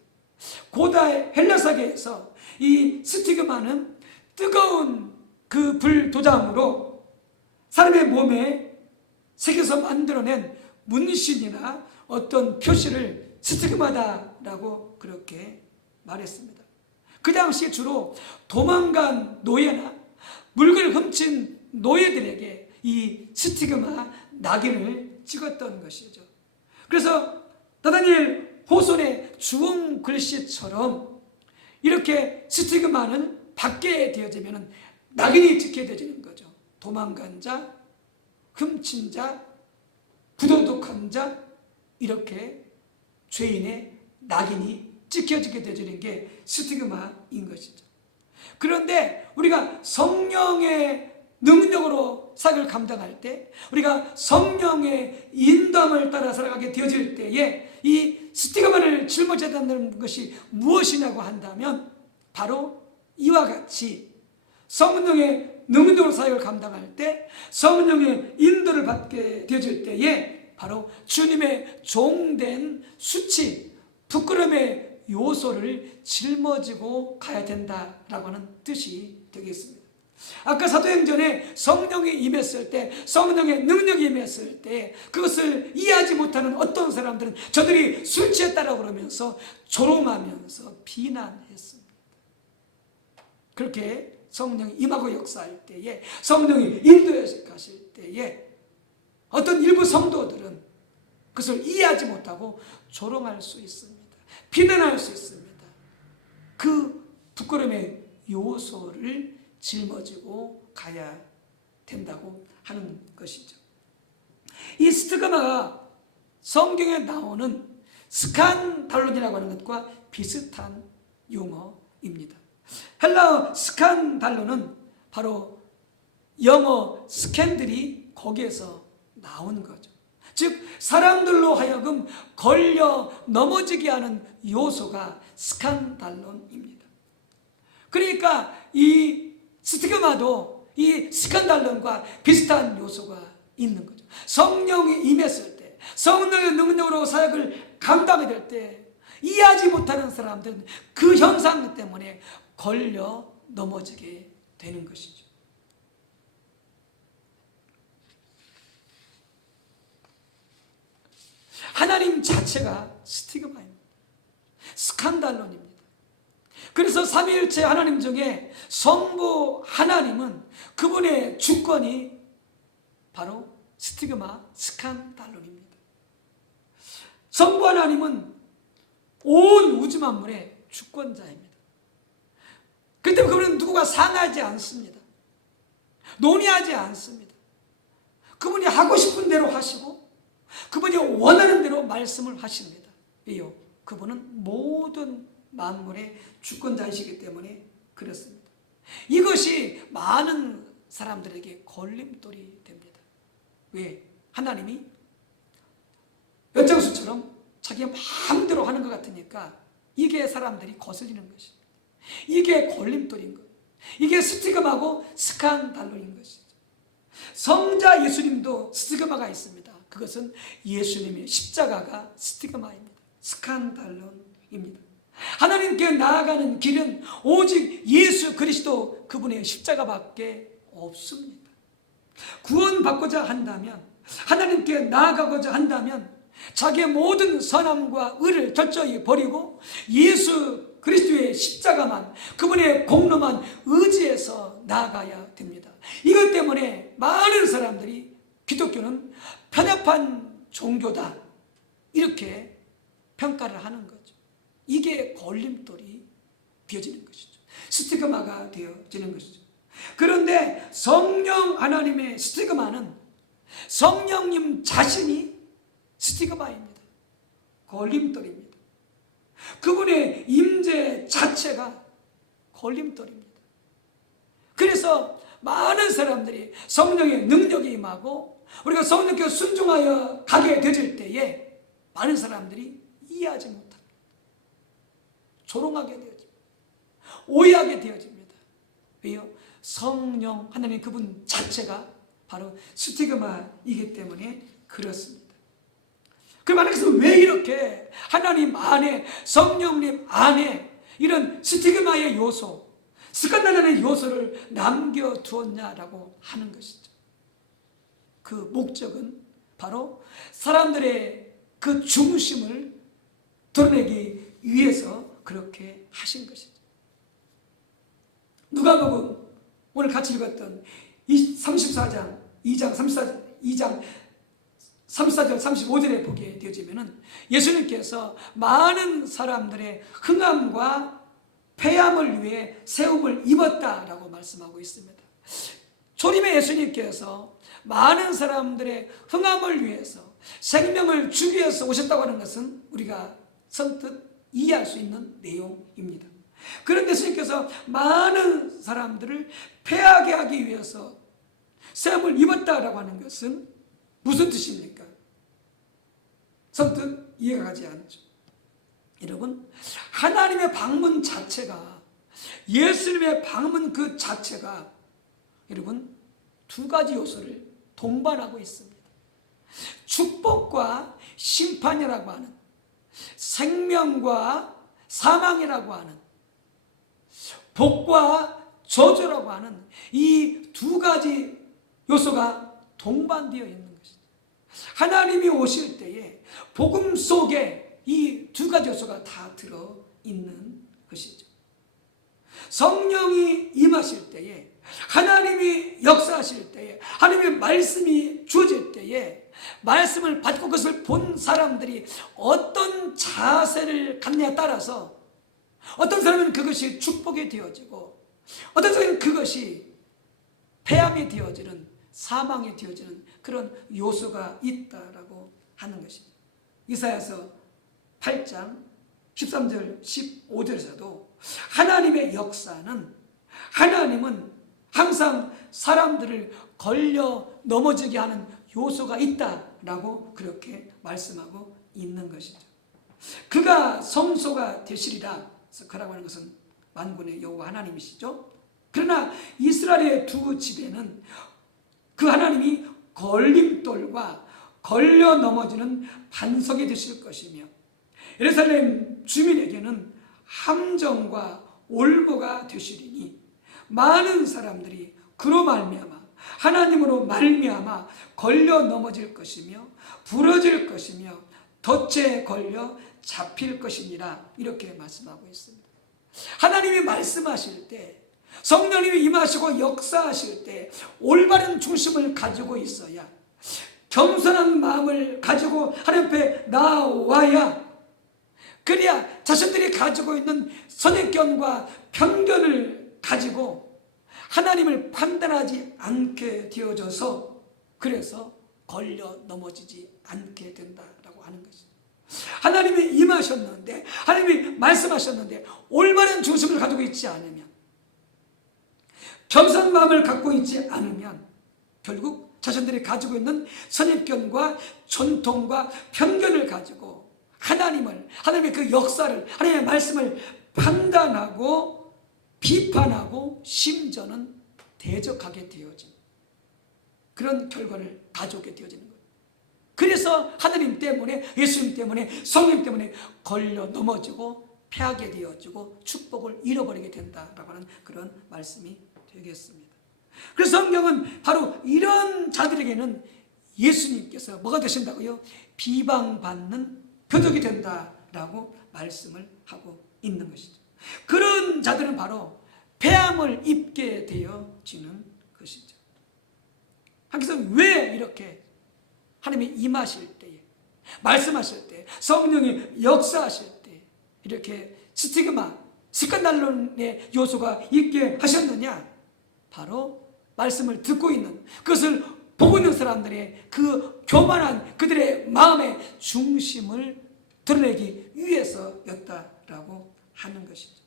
고대 헬라사계에서 이 스티그마는 뜨거운 그 불도장으로 사람의 몸에 새겨서 만들어낸 문신이나 어떤 표시를 스티그마다라고 그렇게 말했습니다. 그 당시에 주로 도망간 노예나 물건을 훔친 노예들에게 이 스티그마 낙인을 찍었던 것이죠. 그래서 나다니엘 호손의 주홍 글씨처럼 이렇게 스티그마는 받게 되어지면 낙인이 찍게 되어지는 거죠. 도망간 자, 훔친 자, 부도덕한 자, 이렇게 죄인의 낙인이 찍혀지게 되어지는 게 스티그마인 것이죠. 그런데 우리가 성령의 능력으로 사역을 감당할 때, 우리가 성령의 인도함을 따라 살아가게 되어질 때에 이 스티그마를 짊어져야 한다는 것이 무엇이냐고 한다면 바로 이와 같이 성령의 능력으로 사역을 감당할 때, 성령의 인도를 받게 되어질 때에 바로 주님의 종된 수치, 부끄러움의 요소를 짊어지고 가야 된다라고 하는 뜻이 되겠습니다. 아까 사도행전에 성령이 임했을 때, 성령의 능력이 임했을 때 그것을 이해하지 못하는 어떤 사람들은 저들이 술 취했다라고 그러면서 조롱하면서 비난했습니다. 그렇게 성령이 임하고 역사할 때에, 성령이 인도해 가실 때에 어떤 일부 성도들은 그것을 이해하지 못하고 조롱할 수 있습니다. 비난할 수 있습니다. 그 부끄러움의 요소를 짊어지고 가야 된다고 하는 것이죠. 이 스티그마가 성경에 나오는 스칸달론이라고 하는 것과 비슷한 용어입니다. 헬라어 스칸달론은 바로 영어 스캔들이 거기에서 나온 거죠. 즉 사람들로 하여금 걸려 넘어지게 하는 요소가 스칸달론입니다. 그러니까 이 스티그마도 이 스칸달론과 비슷한 요소가 있는 거죠. 성령이 임했을 때, 성령의 능력으로 사역을 감당하게 될 때 이해하지 못하는 사람들은 그 현상 때문에 걸려 넘어지게 되는 것이죠. 하나님 자체가 스티그마입니다. 스칸달론입니다. 그래서 삼위일체 하나님 중에 성부 하나님은 그분의 주권이 바로 스티그마, 스칸달론입니다. 성부 하나님은 온 우주 만물의 주권자입니다. 그렇기 때문에 그분은 누구가 상하지 않습니다. 논의하지 않습니다. 그분이 하고 싶은 대로 하시고 그분이 원하는 대로 말씀을 하십니다. 왜요? 그분은 모든 만물의 주권자이시기 때문에 그렇습니다. 이것이 많은 사람들에게 걸림돌이 됩니다. 왜? 하나님이 연장수처럼 자기 마음대로 하는 것 같으니까 이게 사람들이 거슬리는 것입니다. 이게 걸림돌인 것, 이게 스티그마고 스칸달론인 것이죠. 성자 예수님도 스티그마가 있습니다. 그것은 예수님의 십자가가 스티그마입니다. 스칸달론입니다. 하나님께 나아가는 길은 오직 예수 그리스도 그분의 십자가밖에 없습니다. 구원받고자 한다면, 하나님께 나아가고자 한다면 자기의 모든 선함과 의를 철저히 버리고 예수 그리스도의 십자가만, 그분의 공로만 의지해서 나아가야 됩니다. 이것 때문에 많은 사람들이 기독교는 편협한 종교다 이렇게 평가를 하는 거죠. 이게 걸림돌이 되어지는 것이죠. 스티그마가 되어지는 것이죠. 그런데 성령 하나님의 스티그마는 성령님 자신이 스티그마입니다. 걸림돌입니다. 그분의 임재 자체가 걸림돌입니다. 그래서 많은 사람들이 성령의 능력이 임하고 우리가 성령께 순종하여 가게 되질 때에 많은 사람들이 이해하지 못합니다. 조롱하게 되어집니다. 오해하게 되어집니다. 왜요? 성령 하나님 그분 자체가 바로 스티그마이기 때문에 그렇습니다. 그럼 하나님께서 왜 이렇게 하나님 안에, 성령님 안에 이런 스티그마의 요소, 스칸달론의 요소를 남겨두었냐라고 하는 것이죠. 그 목적은 바로 사람들의 그 중심을 드러내기 위해서 그렇게 하신 것이죠. 누가복음 오늘 같이 읽었던 34장 2장 34절 35절에 보게 되어지면은 예수님께서 많은 사람들의 흥함과 폐함을 위해 세움을 입었다라고 말씀하고 있습니다. 초림의 예수님께서 많은 사람들의 흥함을 위해서 생명을 주기 위해서 오셨다고 하는 것은 우리가 선뜻 이해할 수 있는 내용입니다. 그런데 예수님께서 많은 사람들을 패하게 하기 위해서 세움을 입었다라고 하는 것은 무슨 뜻입니까? 선뜻 이해가 가지 않죠. 여러분, 하나님의 방문 자체가, 예수님의 방문 그 자체가 여러분 두 가지 요소를 동반하고 있습니다. 축복과 심판이라고 하는, 생명과 사망이라고 하는, 복과 저주라고 하는 이 두 가지 요소가 동반되어 있는 것이죠. 하나님이 오실 때에 복음 속에 이 두 가지 요소가 다 들어있는 것이죠. 성령이 임하실 때에, 하나님이 역사하실 때에, 하나님의 말씀이 주어질 때에 말씀을 받고 그것을 본 사람들이 어떤 자세를 갖느냐에 따라서 어떤 사람은 그것이 축복이 되어지고 어떤 사람은 그것이 폐함이 되어지는, 사망이 되어지는 그런 요소가 있다라고 하는 것입니다. 이사야서 8장 13절 15절에서도 하나님의 역사는, 하나님은 항상 사람들을 걸려 넘어지게 하는 요소가 있다라고 그렇게 말씀하고 있는 것이죠. 그가 성소가 되시리라. 그라고 하는 것은 만군의 여호와 하나님이시죠. 그러나 이스라엘의 두 집에는 그 하나님이 걸림돌과 걸려 넘어지는 반석이 되실 것이며, 예루살렘 주민에게는 함정과 올무가 되시리니 많은 사람들이 그로 말미암아, 하나님으로 말미암아 걸려 넘어질 것이며 부러질 것이며 덫에 걸려 잡힐 것이니라. 이렇게 말씀하고 있습니다. 하나님이 말씀하실 때, 성령님이 임하시고 역사하실 때 올바른 중심을 가지고 있어야, 겸손한 마음을 가지고 하나님 앞에 나와야, 그래야 자신들이 가지고 있는 선입견과 편견을 가지고 하나님을 판단하지 않게 되어져서, 그래서 걸려 넘어지지 않게 된다라고 하는 것입니다. 하나님이 임하셨는데, 하나님이 말씀하셨는데 올바른 중심을 가지고 있지 않으면, 겸손한 마음을 갖고 있지 않으면 결국 자신들이 가지고 있는 선입견과 전통과 편견을 가지고 하나님의 그 역사를, 하나님의 말씀을 판단하고 비판하고 심지어는 대적하게 되어진 그런 결과를 가져오게 되어지는 거예요. 그래서 하나님 때문에, 예수님 때문에, 성령 때문에 걸려 넘어지고 패하게 되어지고 축복을 잃어버리게 된다라고 하는 그런 말씀이 되겠습니다. 그래서 성경은 바로 이런 자들에게는 예수님께서 뭐가 되신다고요? 비방받는 표적이 된다라고 말씀을 하고 있는 것이죠. 그런 자들은 바로 패함을 입게 되어지는 것이죠. 그래서 왜 이렇게 하나님이 임하실 때에, 말씀하실 때, 성령이 역사하실 때 이렇게 스티그마, 스칸달론의 요소가 있게 하셨느냐? 바로 말씀을 듣고 있는, 그것을 보고 있는 사람들의 그 교만한 그들의 마음의 중심을 드러내기 위해서였다라고 하는 것이죠.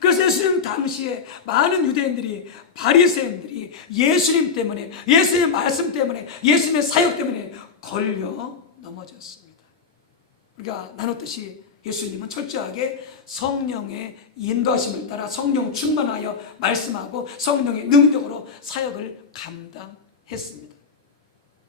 그래서 예수님 당시에 많은 유대인들이, 바리새인들이 예수님 때문에, 예수님의 말씀 때문에, 예수님의 사역 때문에 걸려 넘어졌습니다. 우리가 나눴듯이 예수님은 철저하게 성령의 인도하심을 따라 성령 충만하여 말씀하고 성령의 능력으로 사역을 감당했습니다.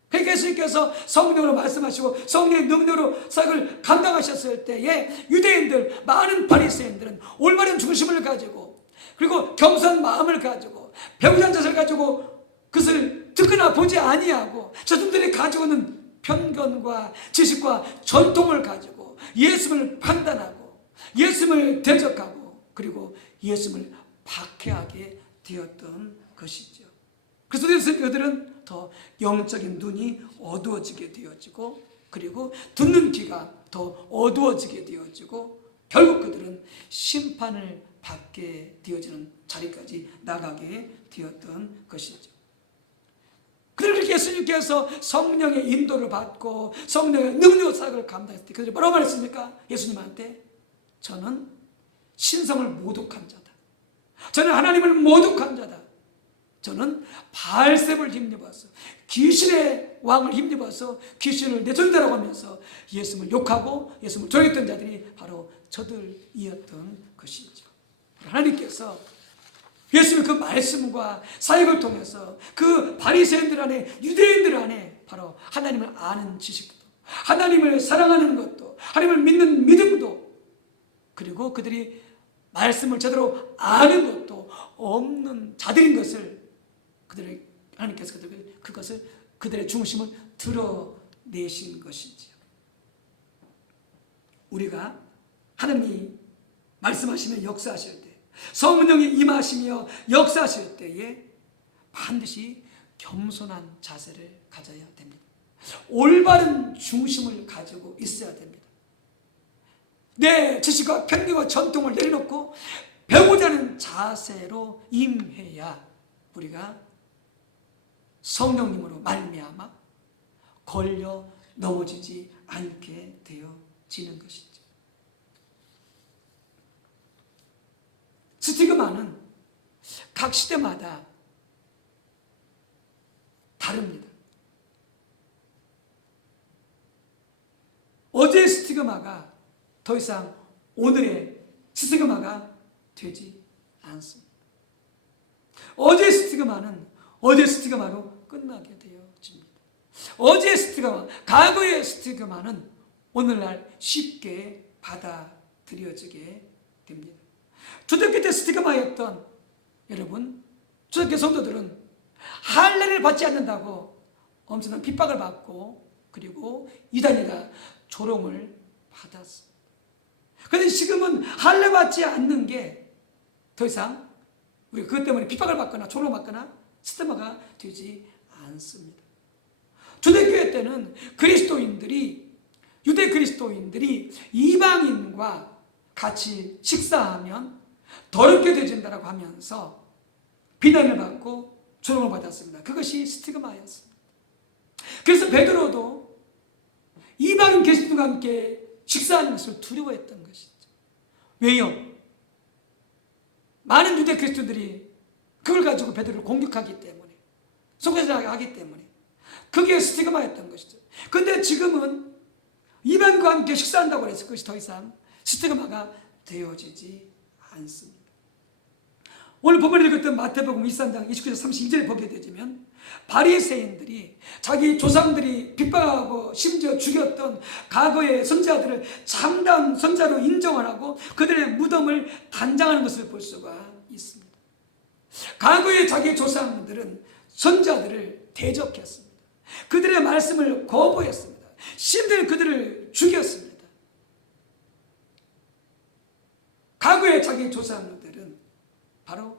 그러니까 예수님께서 성령으로 말씀하시고 성령의 능력으로 사역을 감당하셨을 때에 유대인들, 많은 바리새인들은 올바른 중심을 가지고, 그리고 겸손한 마음을 가지고, 배우자는 자세를 가지고 그것을 듣거나 보지 아니하고 자신들이 가지고 있는 편견과 지식과 전통을 가지고 예수님을 판단하고 예수님을 대적하고 그리고 예수님을 박해하게 되었던 것이죠. 그래서 그들은 더 영적인 눈이 어두워지게 되어지고, 그리고 듣는 귀가 더 어두워지게 되어지고, 결국 그들은 심판을 받게 되어지는 자리까지 나가게 되었던 것이죠. 그들을 예수님께서 성령의 인도를 받고 성령의 능력 사역을 감당했을 때 그들이 뭐라고 말했습니까? 예수님한테 저는 신성을 모독한 자다. 저는 하나님을 모독한 자다. 저는 바알세불을 힘입어서 귀신의 왕을 힘입어서 귀신을 내 존재라고 하면서 예수님을 욕하고 예수님을 조롱했던 자들이 바로 저들이었던 것이죠. 하나님께서 예수님의 그 말씀과 사역을 통해서 그 바리새인들 안에, 유대인들 안에 바로 하나님을 아는 지식도, 하나님을 사랑하는 것도, 하나님을 믿는 믿음도, 그리고 그들이 말씀을 제대로 아는 것도 없는 자들인 것을 하나님께서 그것을 그들의 중심을 드러내신 것이지요. 우리가 하나님이 말씀하시며 역사하실 때, 성령이 임하시며 역사하실 때에 반드시 겸손한 자세를 가져야 됩니다. 올바른 중심을 가지고 있어야 됩니다. 내 지식과 편견과 전통을 내려놓고 배우고자 하는 자세로 임해야 우리가 성령님으로 말미암아 걸려 넘어지지 않게 되어지는 것이죠. 스티그마는 각 시대마다 다릅니다. 어제의 스티그마가 더 이상 오늘의 스티그마가 되지 않습니다. 어제의 스티그마는 어제의 스티그마로 끝나게 되어집니다. 어제의 스티그마, 과거의 스티그마는 오늘날 쉽게 받아들여지게 됩니다. 초대교회 때 스티그마였던 여러분, 초대교회 성도들은 할례를 받지 않는다고 엄청난 핍박을 받고, 그리고 이단이다 조롱을 받았습니다. 그런데 지금은 할례 받지 않는 게 더 이상 우리가 그것 때문에 핍박을 받거나 조롱을 받거나 스티그마가 되지 않습니다. 초대교회 때는 유대 그리스도인들이 이방인과 같이 식사하면 더럽게 되진다라고 하면서 비난을 받고 조롱을 받았습니다. 그것이 스티그마였습니다. 그래서 베드로도 이방인 그리스도인과 함께 식사하는 것을 두려워했던 것이죠. 왜요? 많은 유대 그리스도인들이 그걸 가지고 베드로를 공격하기 때문에, 속죄하기 때문에 그게 스티그마였던 것이죠. 그런데 지금은 이방인과 함께 식사한다고 해서 그것이 더 이상 스티그마가 되어지지 않습니다. 오늘 본문에 읽었던 마태복음 23장 29절 32절에 보게 되면 바리새인들이 자기 조상들이 핍박하고 심지어 죽였던 과거의 선지자들을 참다운 선지자로 인정을 하고 그들의 무덤을 단장하는 것을 볼 수가 있습니다. 과거의 자기 조상들은 선지자들을 대적했습니다. 그들의 말씀을 거부했습니다. 심지어 그들을 죽였습니다. 과거의 자기 조상들은 바로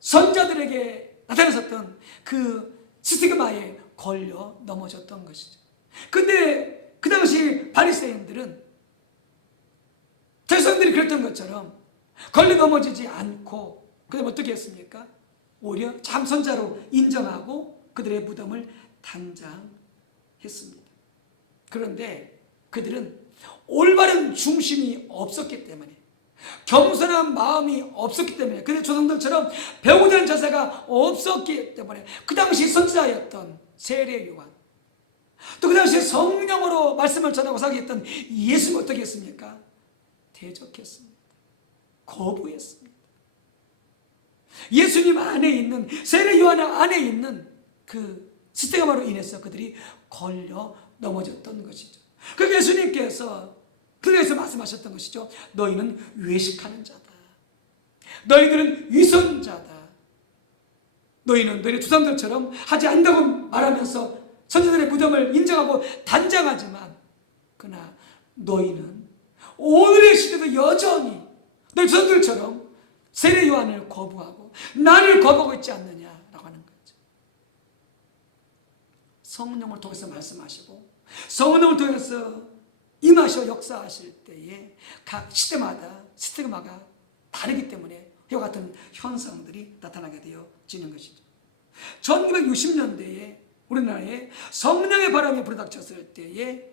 선자들에게 나타났었던 그 스티그마에 걸려 넘어졌던 것이죠. 근데 그 당시 바리새인들은 자손들이 그랬던 것처럼 걸려 넘어지지 않고 그다음 어떻게 했습니까? 오히려 참선자로 인정하고 그들의 무덤을 단장했습니다. 그런데 그들은 올바른 중심이 없었기 때문에, 겸손한 마음이 없었기 때문에, 그들 조상들처럼 배우고자 하는 자세가 없었기 때문에 그 당시 선지자였던 세례 요한, 또 그 당시 성령으로 말씀을 전하고 사기했던 예수는 어떻게 했습니까? 대적했습니다. 거부했습니다. 예수님 안에 있는, 세례 요한 안에 있는 그 스티그마로 인해서 그들이 걸려 넘어졌던 것이죠. 그 예수님께서 그래서 말씀하셨던 것이죠. 너희는 외식하는 자다. 너희들은 위선자다. 너희는 너희 조상들처럼 하지 않는다고 말하면서 선지자들의 무덤을 인정하고 단장하지만, 그러나 너희는 오늘의 시대도 여전히 너희 조상들처럼 세례 요한을 거부하고 나를 거부하고 있지 않느냐라고 하는 거죠. 성령을 통해서 말씀하시고 성령을 통해서 임하셔 역사하실 때에 각 시스템마가 다르기 때문에 이와 같은 현상들이 나타나게 되어지는 것이죠. 1960년대에 우리나라에 성령의 바람이 불어닥쳤을 때에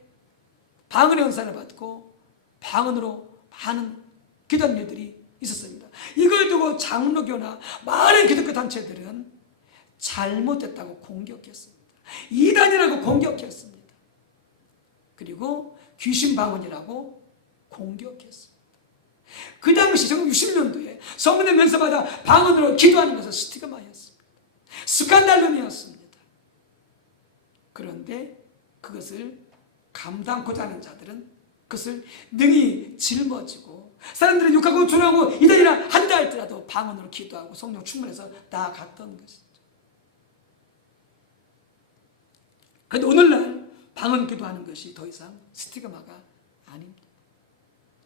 방언의 은사를 받고 방언으로 많은 기도한 일들이 있었습니다. 이걸 두고 장로교나 많은 기독교 단체들은 잘못됐다고 공격했습니다. 이단이라고 공격했습니다. 그리고 귀신 방언이라고 공격했습니다. 그 당시 1960년도에 성령의 면서마다 방언으로 기도하는 것은 스티그마였습니다. 스칸달룸이었습니다. 그런데 그것을 감당코자 하는 자들은 그것을 능히 짊어지고 사람들은 욕하고 조롱하고 이단이라 한다 할지라도 방언으로 기도하고 성령 충만해서 나아갔던 것이죠. 그런데 오늘날 방언 기도하는 것이 더 이상 스티그마가 아닙니다.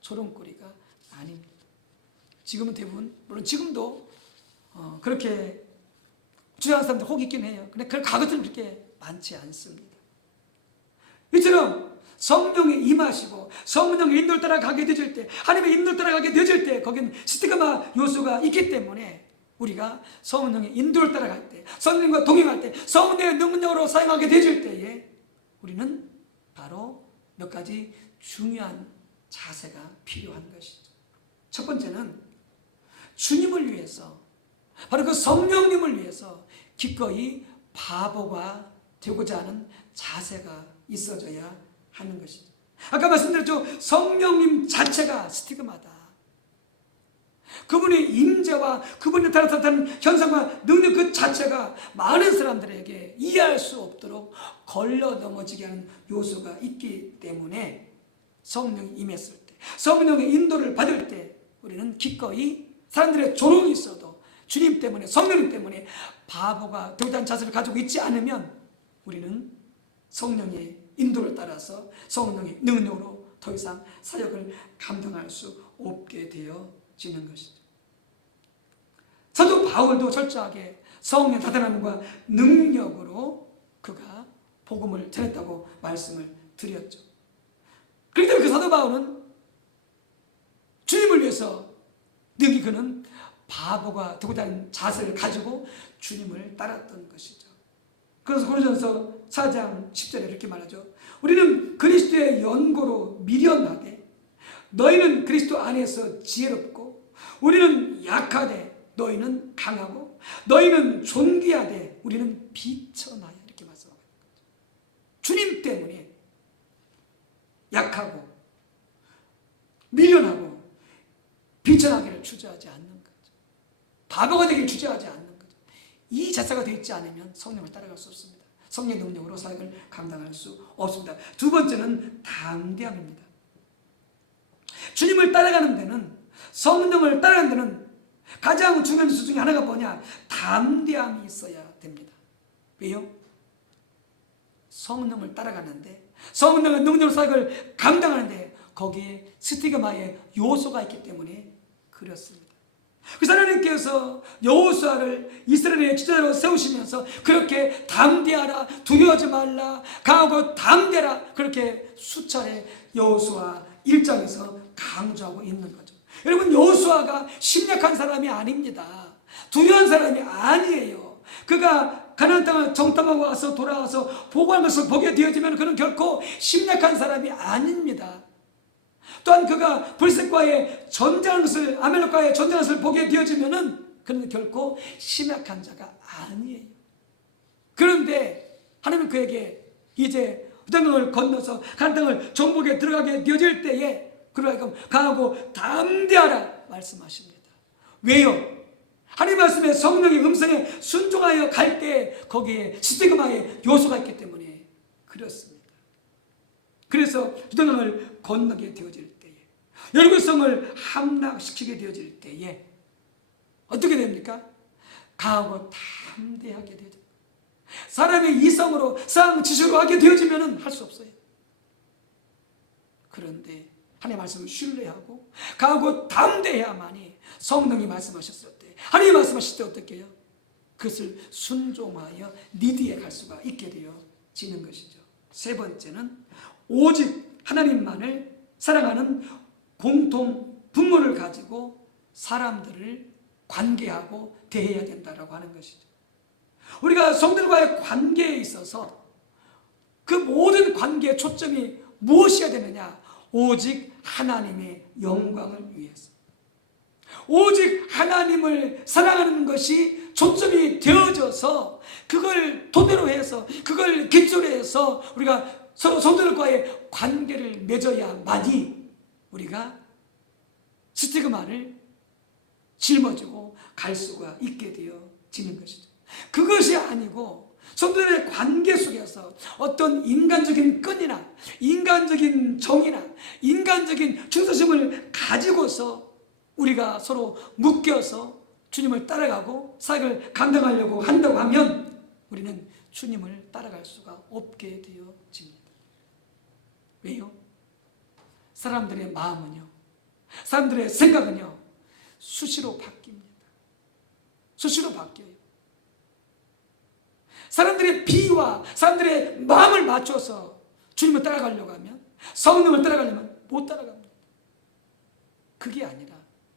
조롱거리가 아닙니다. 지금은 대부분 물론 지금도 그렇게 주장하는 사람들 혹 있긴 해요. 근데 그 과거들은 그렇게 많지 않습니다. 이처럼 성령이 임하시고 성령의 인도를 따라가게 되질 때, 하나님의 인도를 따라가게 되질 때 거기는 스티그마 요소가 있기 때문에 우리가 성령의 인도를 따라갈 때, 성령과 동행할 때, 성령의 능력으로 사용하게 되질 때에 우리는 바로 몇 가지 중요한 자세가 필요한 것이죠. 첫 번째는 주님을 위해서, 바로 그 성령님을 위해서 기꺼이 바보가 되고자 하는 자세가 있어져야 하는 것이죠. 아까 말씀드렸죠. 성령님 자체가 스티그마다. 그분의 임재와 그분의 나타나는 현상과 능력 그 자체가 많은 사람들에게 이해할 수 없도록 걸려 넘어지게 하는 요소가 있기 때문에 성령이 임했을 때, 성령의 인도를 받을 때 우리는 기꺼이 사람들의 조롱이 있어도 주님 때문에, 성령님 때문에 바보가 되고자 하는 자세를 가지고 있지 않으면 우리는 성령의 인도를 따라서 성령의 능력으로 더 이상 사역을 감당할 수 없게 되어지는 것이죠. 사도 바울도 철저하게 성령의 나타남과 능력으로 그가 복음을 전했다고 말씀을 드렸죠. 그렇기 때문에 그 사도 바울은 주님을 위해서 능히 그는 바보가 되고자 하는 자세를 가지고 주님을 따랐던 것이죠. 그래서 고린도전서 4장 10절에 이렇게 말하죠. 우리는 그리스도의 연고로 미련하되 너희는 그리스도 안에서 지혜롭고 우리는 약하되 너희는 강하고 너희는 존귀하되 우리는 비천하여 이렇게 말씀하고 있는 거죠. 주님 때문에 약하고 미련하고 비천하기를 주저하지 않는 거죠. 바보가 되기를 주저하지 않는 거죠. 이 자세가 되어 있지 않으면 성령을 따라갈 수 없습니다. 성령의 능력으로 사역을 감당할 수 없습니다. 두 번째는 담대함입니다. 주님을 따라가는 데는, 성령을 따라가는 데는 가장 중요한 수 중에 하나가 뭐냐? 담대함이 있어야 됩니다. 왜요? 성령을 따라가는데, 성령의 능력으로 사역을 감당하는데 거기에 스티그마의 요소가 있기 때문에 그렇습니다. 그래서 하나님께서 여호수아를 이스라엘의 지도자로 세우시면서 그렇게 담대하라, 두려워하지 말라, 강하고 담대하라, 그렇게 수차례 여호수아 1장에서 강조하고 있는 거죠. 여러분, 여호수아가 심약한 사람이 아닙니다. 두려운 사람이 아니에요. 그가 가나안 땅을 정탐하고 와서 돌아와서 보고한 것을 보게 되어지면 그는 결코 심약한 사람이 아닙니다. 또한 그가 블셋과의 전쟁하는 것을, 아말렉과의 전쟁하는 것을 보게 되어지면은 그는 결코 심약한 자가 아니에요. 그런데 하나님은 그에게 이제 요단강을 건너서 가나안 땅을 정복에 들어가게 되어질 때에 그로 하여금 강하고 담대하라 말씀하십니다. 왜요? 하나님 말씀에 성령의 음성에 순종하여 갈 때 거기에 스티그마의 요소가 있기 때문에 그렇습니다. 그래서 요단강을 건너게 되어질 때에, 열국성을 함락시키게 되어질 때에 어떻게 됩니까? 강하고 담대하게 되죠. 사람의 이성으로 쌍지수로 하게 되어지면 할 수 없어요. 그런데 하나님의 말씀을 신뢰하고 강하고 담대해야만이 성령이 말씀하셨을 때, 하나님이 말씀하실 때 어떻게 해요? 그것을 순종하여 니디에 갈 수가 있게 되어지는 것이죠. 세 번째는 오직 하나님만을 사랑하는 공통 분모를 가지고 사람들을 관계하고 대해야 된다라고 하는 것이죠. 우리가 성도들과의 관계에 있어서 그 모든 관계의 초점이 무엇이어야 되느냐? 오직 하나님의 영광을 위해서, 오직 하나님을 사랑하는 것이 초점이 되어져서 그걸 토대로 해서, 그걸 기초로 해서 우리가 서로 성도들과의 관계를 맺어야만이 우리가 스티그마를 짊어지고 갈 수가 있게 되어지는 것이죠. 그것이 아니고 성도들의 관계 속에서 어떤 인간적인 끈이나 인간적인 정이나 인간적인 충성심을 가지고서 우리가 서로 묶여서 주님을 따라가고 사역을 감당하려고 한다고 하면 우리는 주님을 따라갈 수가 없게 되어집니다. 왜요? 사람들의 마음은요, 사람들의 생각은요, 수시로 바뀝니다. 수시로 바뀌어요. 사람들의 비와 사람들의 마음을 맞춰서 주님을 따라가려고 하면, 성령을 따라가려면 못 따라갑니다. 그게 아니라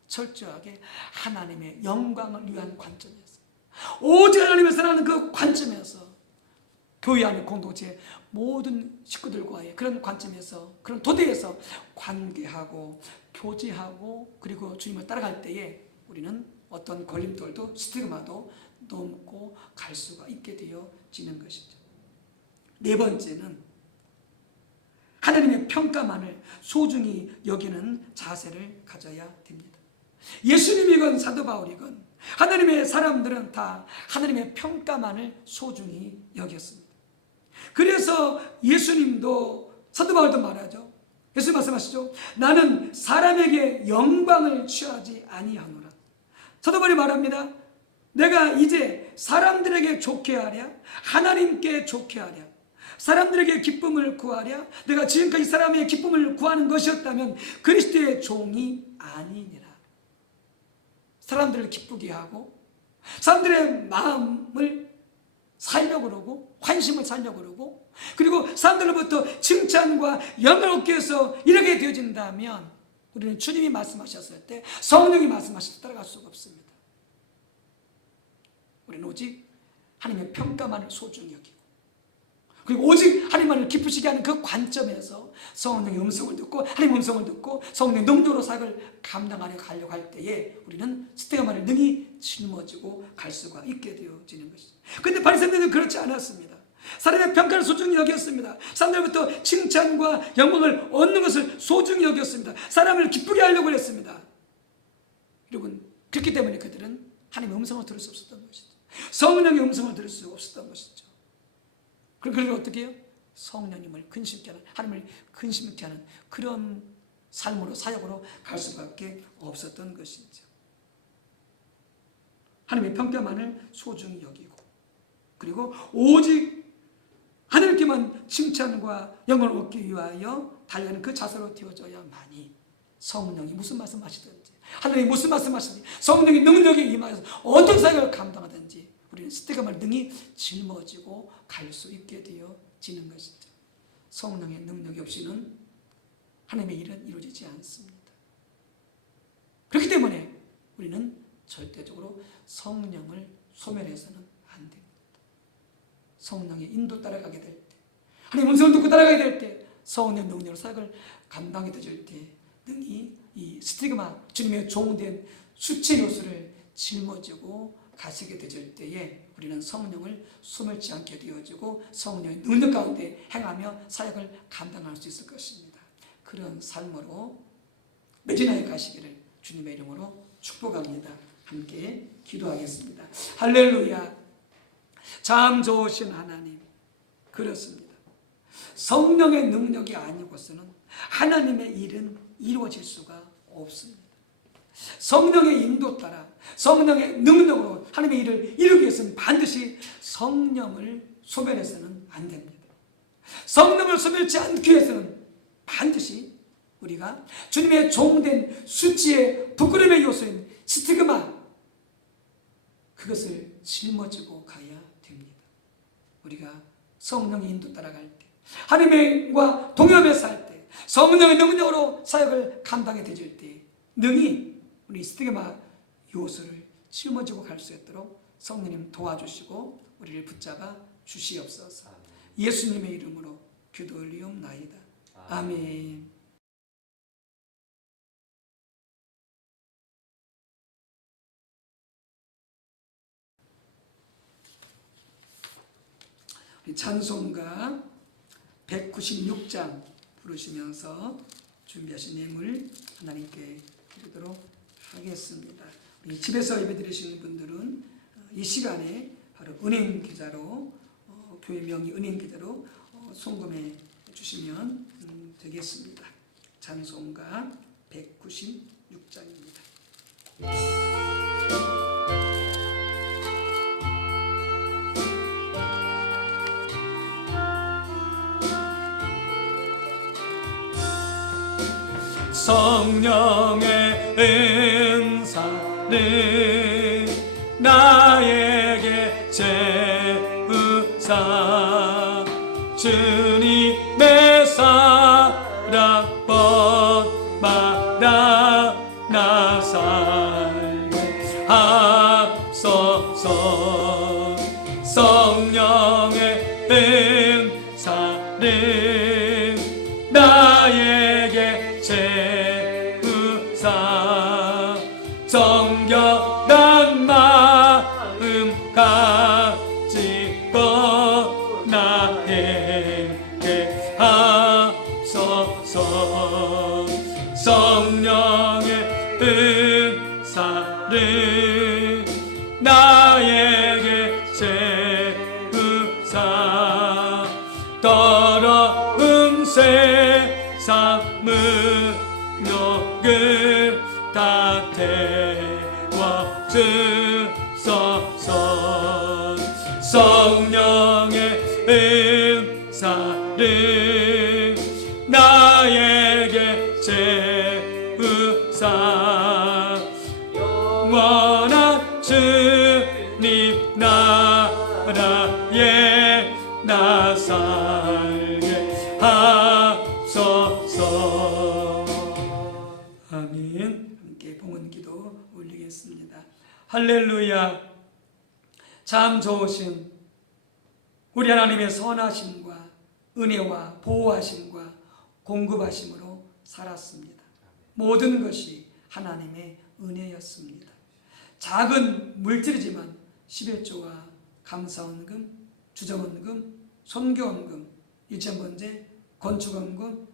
철저하게 하나님의 영광을 위한 관점에서, 오직 하나님을 사랑하는 그 관점에서 교회 안의 공동체 모든 식구들과의 그런 관점에서, 그런 토대에서 관계하고 교제하고 그리고 주님을 따라갈 때에 우리는 어떤 걸림돌도 스티그마도 넘고 갈 수가 있게 되어지는 것이죠. 네 번째는 하나님의 평가만을 소중히 여기는 자세를 가져야 됩니다. 예수님이건 사도 바울이건 하나님의 사람들은 다 하나님의 평가만을 소중히 여겼습니다. 그래서 예수님도, 사도 바울도 말하죠. 예수님 말씀하시죠. 나는 사람에게 영광을 취하지 아니하노라. 사도 바울이 말합니다. 내가 이제 사람들에게 좋게 하랴, 하나님께 좋게 하랴, 사람들에게 기쁨을 구하랴. 내가 지금까지 사람의 기쁨을 구하는 것이었다면 그리스도의 종이 아니니라. 사람들을 기쁘게 하고 사람들의 마음을 살려고 그러고 환심을 살려고 그러고 그리고 사람들로부터 칭찬과 영광을 얻기 위해서 이렇게 되어진다면 우리는 주님이 말씀하셨을 때, 성령이 말씀하실 때 따라갈 수가 없습니다. 우리는 오직 하나님의 평가만을 소중히 여기고 그리고 오직 하나님만을 기쁘시게 하는 그 관점에서 성령의 음성을 듣고 하나님의 음성을 듣고 성령의 능력으로 사역을 감당하려 가려고 할 때에 우리는 스티그마를 능히 짊어지고 갈 수가 있게 되어지는 것이죠. 그런데 바리새인들은 그렇지 않았습니다. 사람의 평가를 소중히 여겼습니다. 사람들부터 칭찬과 영광을 얻는 것을 소중히 여겼습니다. 사람을 기쁘게 하려고 했습니다. 여러분, 그렇기 때문에 그들은 하나님의 음성을 들을 수 없었던 것이죠. 성령의 음성을 들을 수 없었던 것이죠. 그리고 어떻게 해요? 성령님을 근심케 하는, 하나님을 근심케 하는 그런 삶으로, 사역으로 갈 수밖에 없었던 것이죠. 하나님의 평가만을 소중히 여기고 그리고 오직 하나님께만 칭찬과 영광을 얻기 위하여 달려가는 그 자세로 되어져야만이 성령이 무슨 말씀하시든지, 하나님이 무슨 말씀하시든지, 성령의 능력에 임하여서 어떤 사역을 감당하든지 우리는 스티그마를 능히 짊어지고 갈 수 있게 되어지는 것이죠. 성령의 능력이 없이는 하나님의 일은 이루어지지 않습니다. 그렇기 때문에 우리는 절대적으로 성령을 소멸해서는 안 됩니다. 성령의 인도 따라가게 될 때, 하나님의 음성을 듣고 따라가게 될 때, 성령의 능력으로 사역을 감당하게 되질 때 능히 이 스티그마, 주님의 종된 수치 요소를 짊어지고 가시게 되질 때에 우리는 성령을 소멸치 않게 되어지고 성령의 능력 가운데 행하며 사역을 감당할 수 있을 것입니다. 그런 삶으로 매진하여 가시기를 주님의 이름으로 축복합니다. 함께 기도하겠습니다. 할렐루야. 참 좋으신 하나님, 그렇습니다. 성령의 능력이 아니고서는 하나님의 일은 이루어질 수가 없습니다. 성령의 인도 따라 성령의 능력으로 하나님의 일을 이루기 위해서는 반드시 성령을 소멸해서는 안 됩니다. 성령을 소멸치 않기 위해서는 반드시 우리가 주님의 종된 수치의 부끄러움의 요소인 스티그마, 그것을 짊어지고 가야 됩니다. 우리가 성령의 인도 따라갈 때, 하나님과 동역하며 살 때, 성령의 능력으로 사역을 감당해 드릴 때 능히 우리 스티그마 요소를 짊어지고 갈 수 있도록 성령님 도와주시고 우리를 붙잡아 주시옵소서. 예수님의 이름으로 기도 올리옵나이다. 아멘. 찬송가 196장 부르시면서 준비하신 예물 하나님께 드리도록 하겠습니다. 우리 집에서 예배 드리시는 분들은 이 시간에 바로 은행 계좌로 교회 명의 은행 계좌로 송금해 주시면 되겠습니다. 찬송가 196장입니다. 성령의 은사는 나에게 채우사 주님의 사랑 본받아 나 살게 하소서. 성령의 은사는 나에게 채우사 정결한 마음 가지고 나에게 하소서. 성령의 은사를 나에게 채우사 더러운 세상 문욕을 다 태워 주소서. 성령의 은사를 나에게 채우사 영원한 주님 나라에 나 살게 하소서. 아멘. 함께 봉헌 기도 올리겠습니다. 할렐루야. 참 좋으신 우리 하나님의 선하심과 은혜와 보호하심과 공급하심으로 살았습니다. 모든 것이 하나님의 은혜였습니다. 작은 물질이지만 11조와 감사원금, 주정원금, 선교원금, 유치원번제, 건축원금,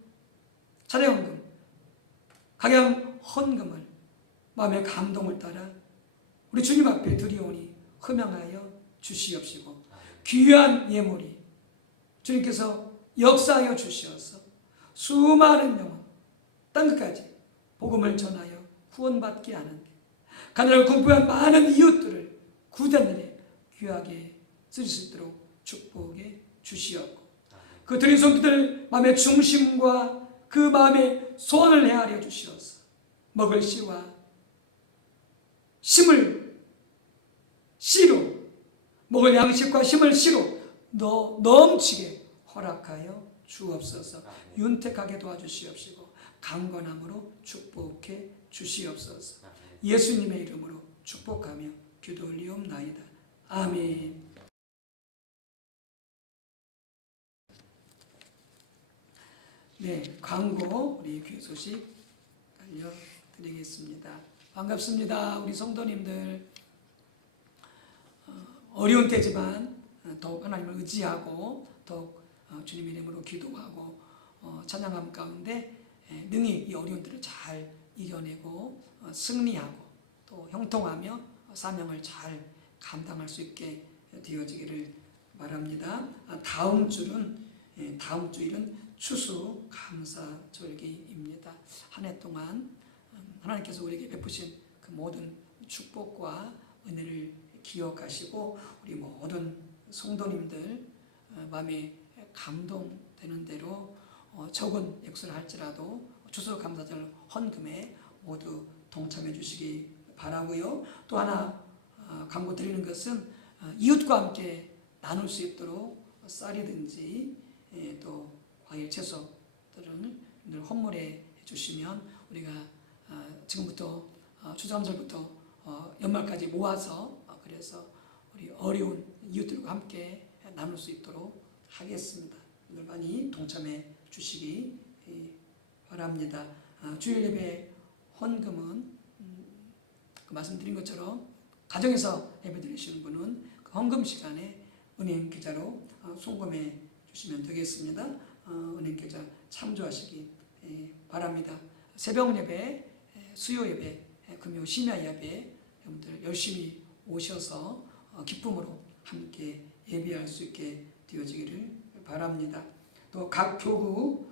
차례원금, 각양 헌금을 마음의 감동을 따라 우리 주님 앞에 드리오니 흠양하여 주시옵시고 귀한 예물이 주님께서 역사하여 주시어서 수많은 영혼 땅끝까지 복음을 전하여 구원받게 하는데 가난을 공부한 많은 이웃들을 구단 일에 귀하게 쓰실 수 있도록 축복해 주시옵고 그 드린 손길들 마음의 중심과 그 마음의 소원을 헤아려 주시어서 먹을 씨와 심을 씨로 먹을 양식과 심을 씨로 넘치게 허락하여 주옵소서. 윤택하게 도와주시옵시고 강건함으로 축복해 주시옵소서. 예수님의 이름으로 축복하며 기도 올리옵나이다. 아멘. 네, 광고 우리 교회 소식 알려드리겠습니다. 반갑습니다. 우리 성도님들 어려운 때지만 더욱 하나님을 의지하고 더욱 주님 이름으로 기도하고 찬양함 가운데 능히 이 어려운 때를 잘 이겨내고 승리하고 또 형통하며 사명을 잘 감당할 수 있게 되어지기를 바랍니다. 다음 주일은 추수감사절기입니다. 한 해 동안 하나님께서 우리에게 베푸신 그 모든 축복과 은혜를 기억하시고 우리 모든 성도님들 마음에 감동되는 대로 적은 액수를 할지라도 추수감사절 헌금에 모두 동참해 주시기 바라고요. 또 하나 광고 드리는 것은 이웃과 함께 나눌 수 있도록 쌀이든지 또 과일 채소들을 늘 헌물해 주시면 우리가 지금부터 추수감사절부터 연말까지 모아서 그래서 우리 어려운 이웃들과 함께 나눌 수 있도록 하겠습니다. 늘 많이 동참해 주시기 바랍니다. 주일 예배 헌금은 말씀드린 것처럼 가정에서 예배 드리시는 분은 그 헌금 시간에 은행 계좌로 송금해 주시면 되겠습니다. 은행 계좌 참조하시기 바랍니다. 새벽 예배, 수요 예배, 금요 심야 예배 여러분들 열심히 오셔서 기쁨으로 함께 예배할 수 있게 되어지기를 바랍니다. 또 각 교구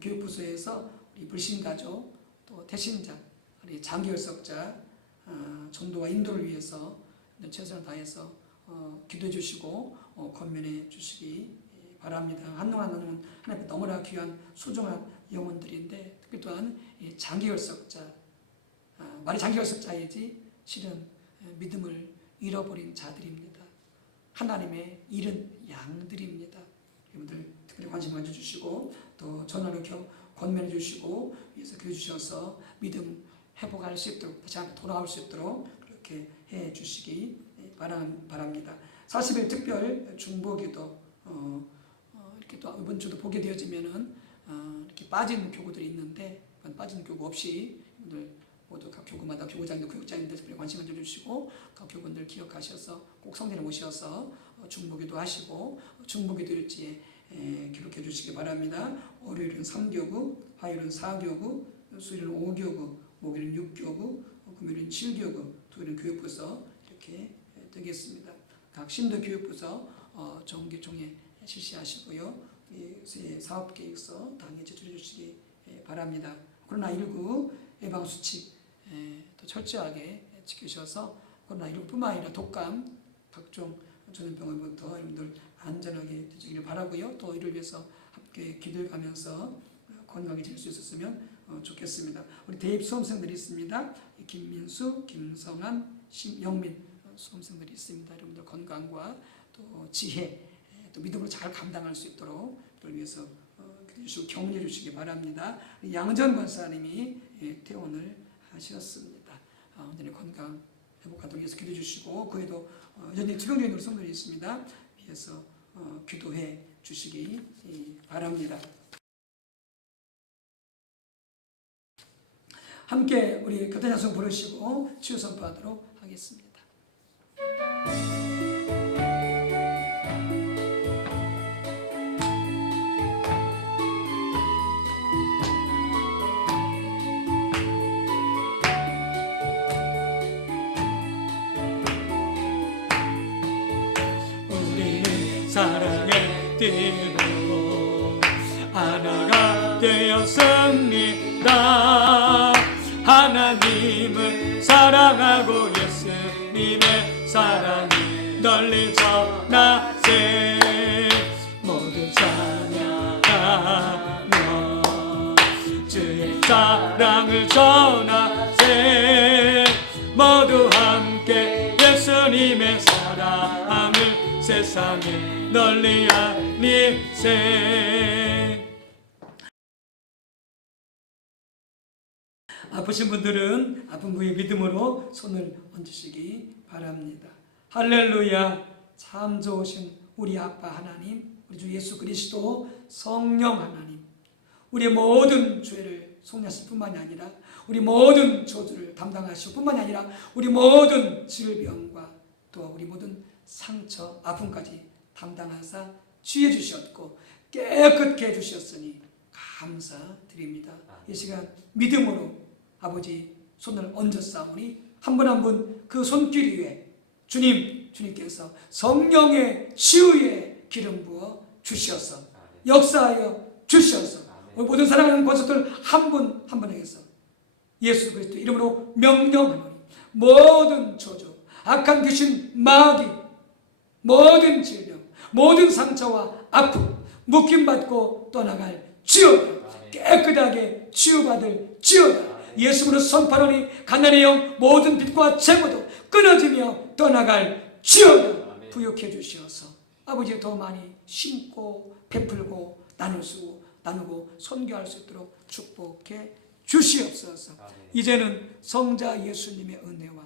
교육부서에서 우리 불신가족 또 태신자 우리 장기혈석자 전도와 인도를 위해서 최선을 다해서 기도해 주시고 권면해 주시기 바랍니다. 한동안 하나님 너무나 귀한 소중한 영혼들인데 특히 또한 장기혈석자 말이 장기혈석자이지 실은 믿음을 잃어버린 자들입니다. 하나님의 잃은 양들입니다. 여러분들 특별히 관심 가져주시고 또 전화로 권면해 주시고 위해서 기도해 주셔서 믿음 회복할 수 있도록 다시 한번 돌아올 수 있도록 그렇게 해 주시기 바랍니다. 40일 특별 중보기도 이렇게 또 이번 주도 보게 되어지면은 이렇게 빠진 교구들이 있는데 빠진 교구 없이 여러분들 모두 각 교구마다 교구장들, 교육장님들 특별히 관심 가져주시고 각 교구들 기억하셔서 꼭 성전에 모셔서 중보기도 하시고 중보기도 일지에 기록해 주시기 바랍니다. 월요일은 3교구, 화요일은 4교구, 수요일은 5교구, 목요일은 6교구, 금요일은 7교구, 토요일은 교육부서 이렇게 되겠습니다. 각 신도 교육부서 정기총회 실시하시고요. 사업계획서 당에 제출해 주시기 바랍니다. 코로나19 예방수칙 또 철저하게 지키셔서 코로나19뿐만 아니라 독감, 각종 전염병으로부터 여러분들 안전하게 되시기를 바라고요. 또 이를 위해서 함께 기도해 가면서 건강하게 지낼 수 있었으면 좋겠습니다. 우리 대입 수험생들이 있습니다. 김민수, 김성한, 심영민 수험생들이 있습니다. 여러분들 건강과 또 지혜, 또 믿음으로 잘 감당할 수 있도록 그를 위해서 기도해 주시고 격려해 주시기 바랍니다. 양전 권사님이 퇴원을 하셨습니다. 온전히 건강 회복하도록 위해서 기도해 주시고 그 외에도 여전히 투병중인 우리 성도들이 있습니다. 위해서 기도해 주시기 바랍니다. 함께 우리 교단야송 부르시고 치유 선포하도록 하겠습니다. 우리는 사랑의 띠로 하나가 되었습니다. 하나님을 사랑하고 예수님의 사랑이 널리 전하세. 모두 찬양하며 주의 사랑을 전하세. 모두 함께 예수님의 사랑을 세상에 널리 알리세. 아프신 분들은 아픈 부위에 믿음으로 손을 얹으시기 바랍니다. 할렐루야. 참 좋으신 우리 아빠 하나님, 우리 주 예수 그리스도 성령 하나님, 우리의 모든 죄를 속량하실 뿐만이 아니라 우리 모든 저주를 담당하실 뿐만이 아니라 우리 모든 질병과 또 우리 모든 상처, 아픔까지 담당하사 치유해 주셨고 깨끗게 해주셨으니 감사드립니다. 이 시간 믿음으로 아버지 손을 얹었사오니 한 분 한 분 그 손길 위에 주님께서 성령의 치유의 기름 부어 주셔서 역사하여 주셔서 우리 모든 사랑하는 권속들 한 분 한 분에게서 예수 그리스도 이름으로 명령하노니 모든 저주, 악한 귀신, 마귀, 모든 질병, 모든 상처와 아픔 묶임받고 떠나갈 지어다. 깨끗하게 치유받을 지어다. 예수로 선포하니 가난의 영 모든 빚과 재고도 끊어지며 떠나갈 지어다. 부욕해 주시어서 아버지 더 많이 심고 베풀고 나누고 선교할 수 있도록 축복해 주시옵소서. 이제는 성자 예수님의 은혜와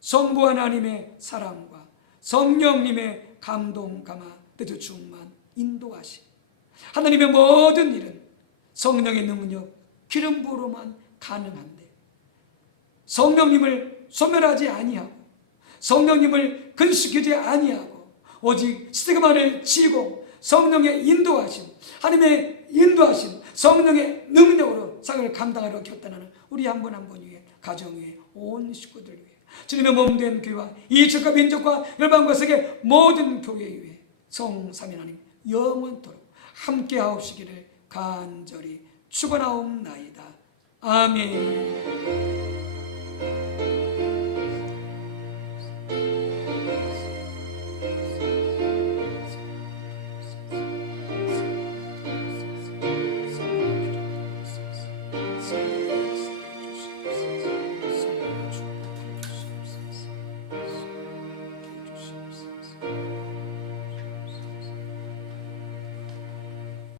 성부 하나님의 사랑과 성령님의 감동 감화 뜻의 충만 인도하심, 하나님의 모든 일은 성령의 능력 기름 부으로만 가능한데 성령님을 소멸하지 아니하고 성령님을 근식하지 아니하고 오직 스티그마를 지고 성령의 인도하심, 하나님의 인도하심, 성령의 능력으로 상을 감당하려 결단하는 우리 한 분 한 분 위해, 가정 위해, 온 식구들 위해, 주님의 몸된 교회와 이 지역과 민족과 열방과 세계 모든 교회 위해 성삼위 하나님 영원토록 함께 하옵시기를 간절히 축원하옵나이다. 아멘.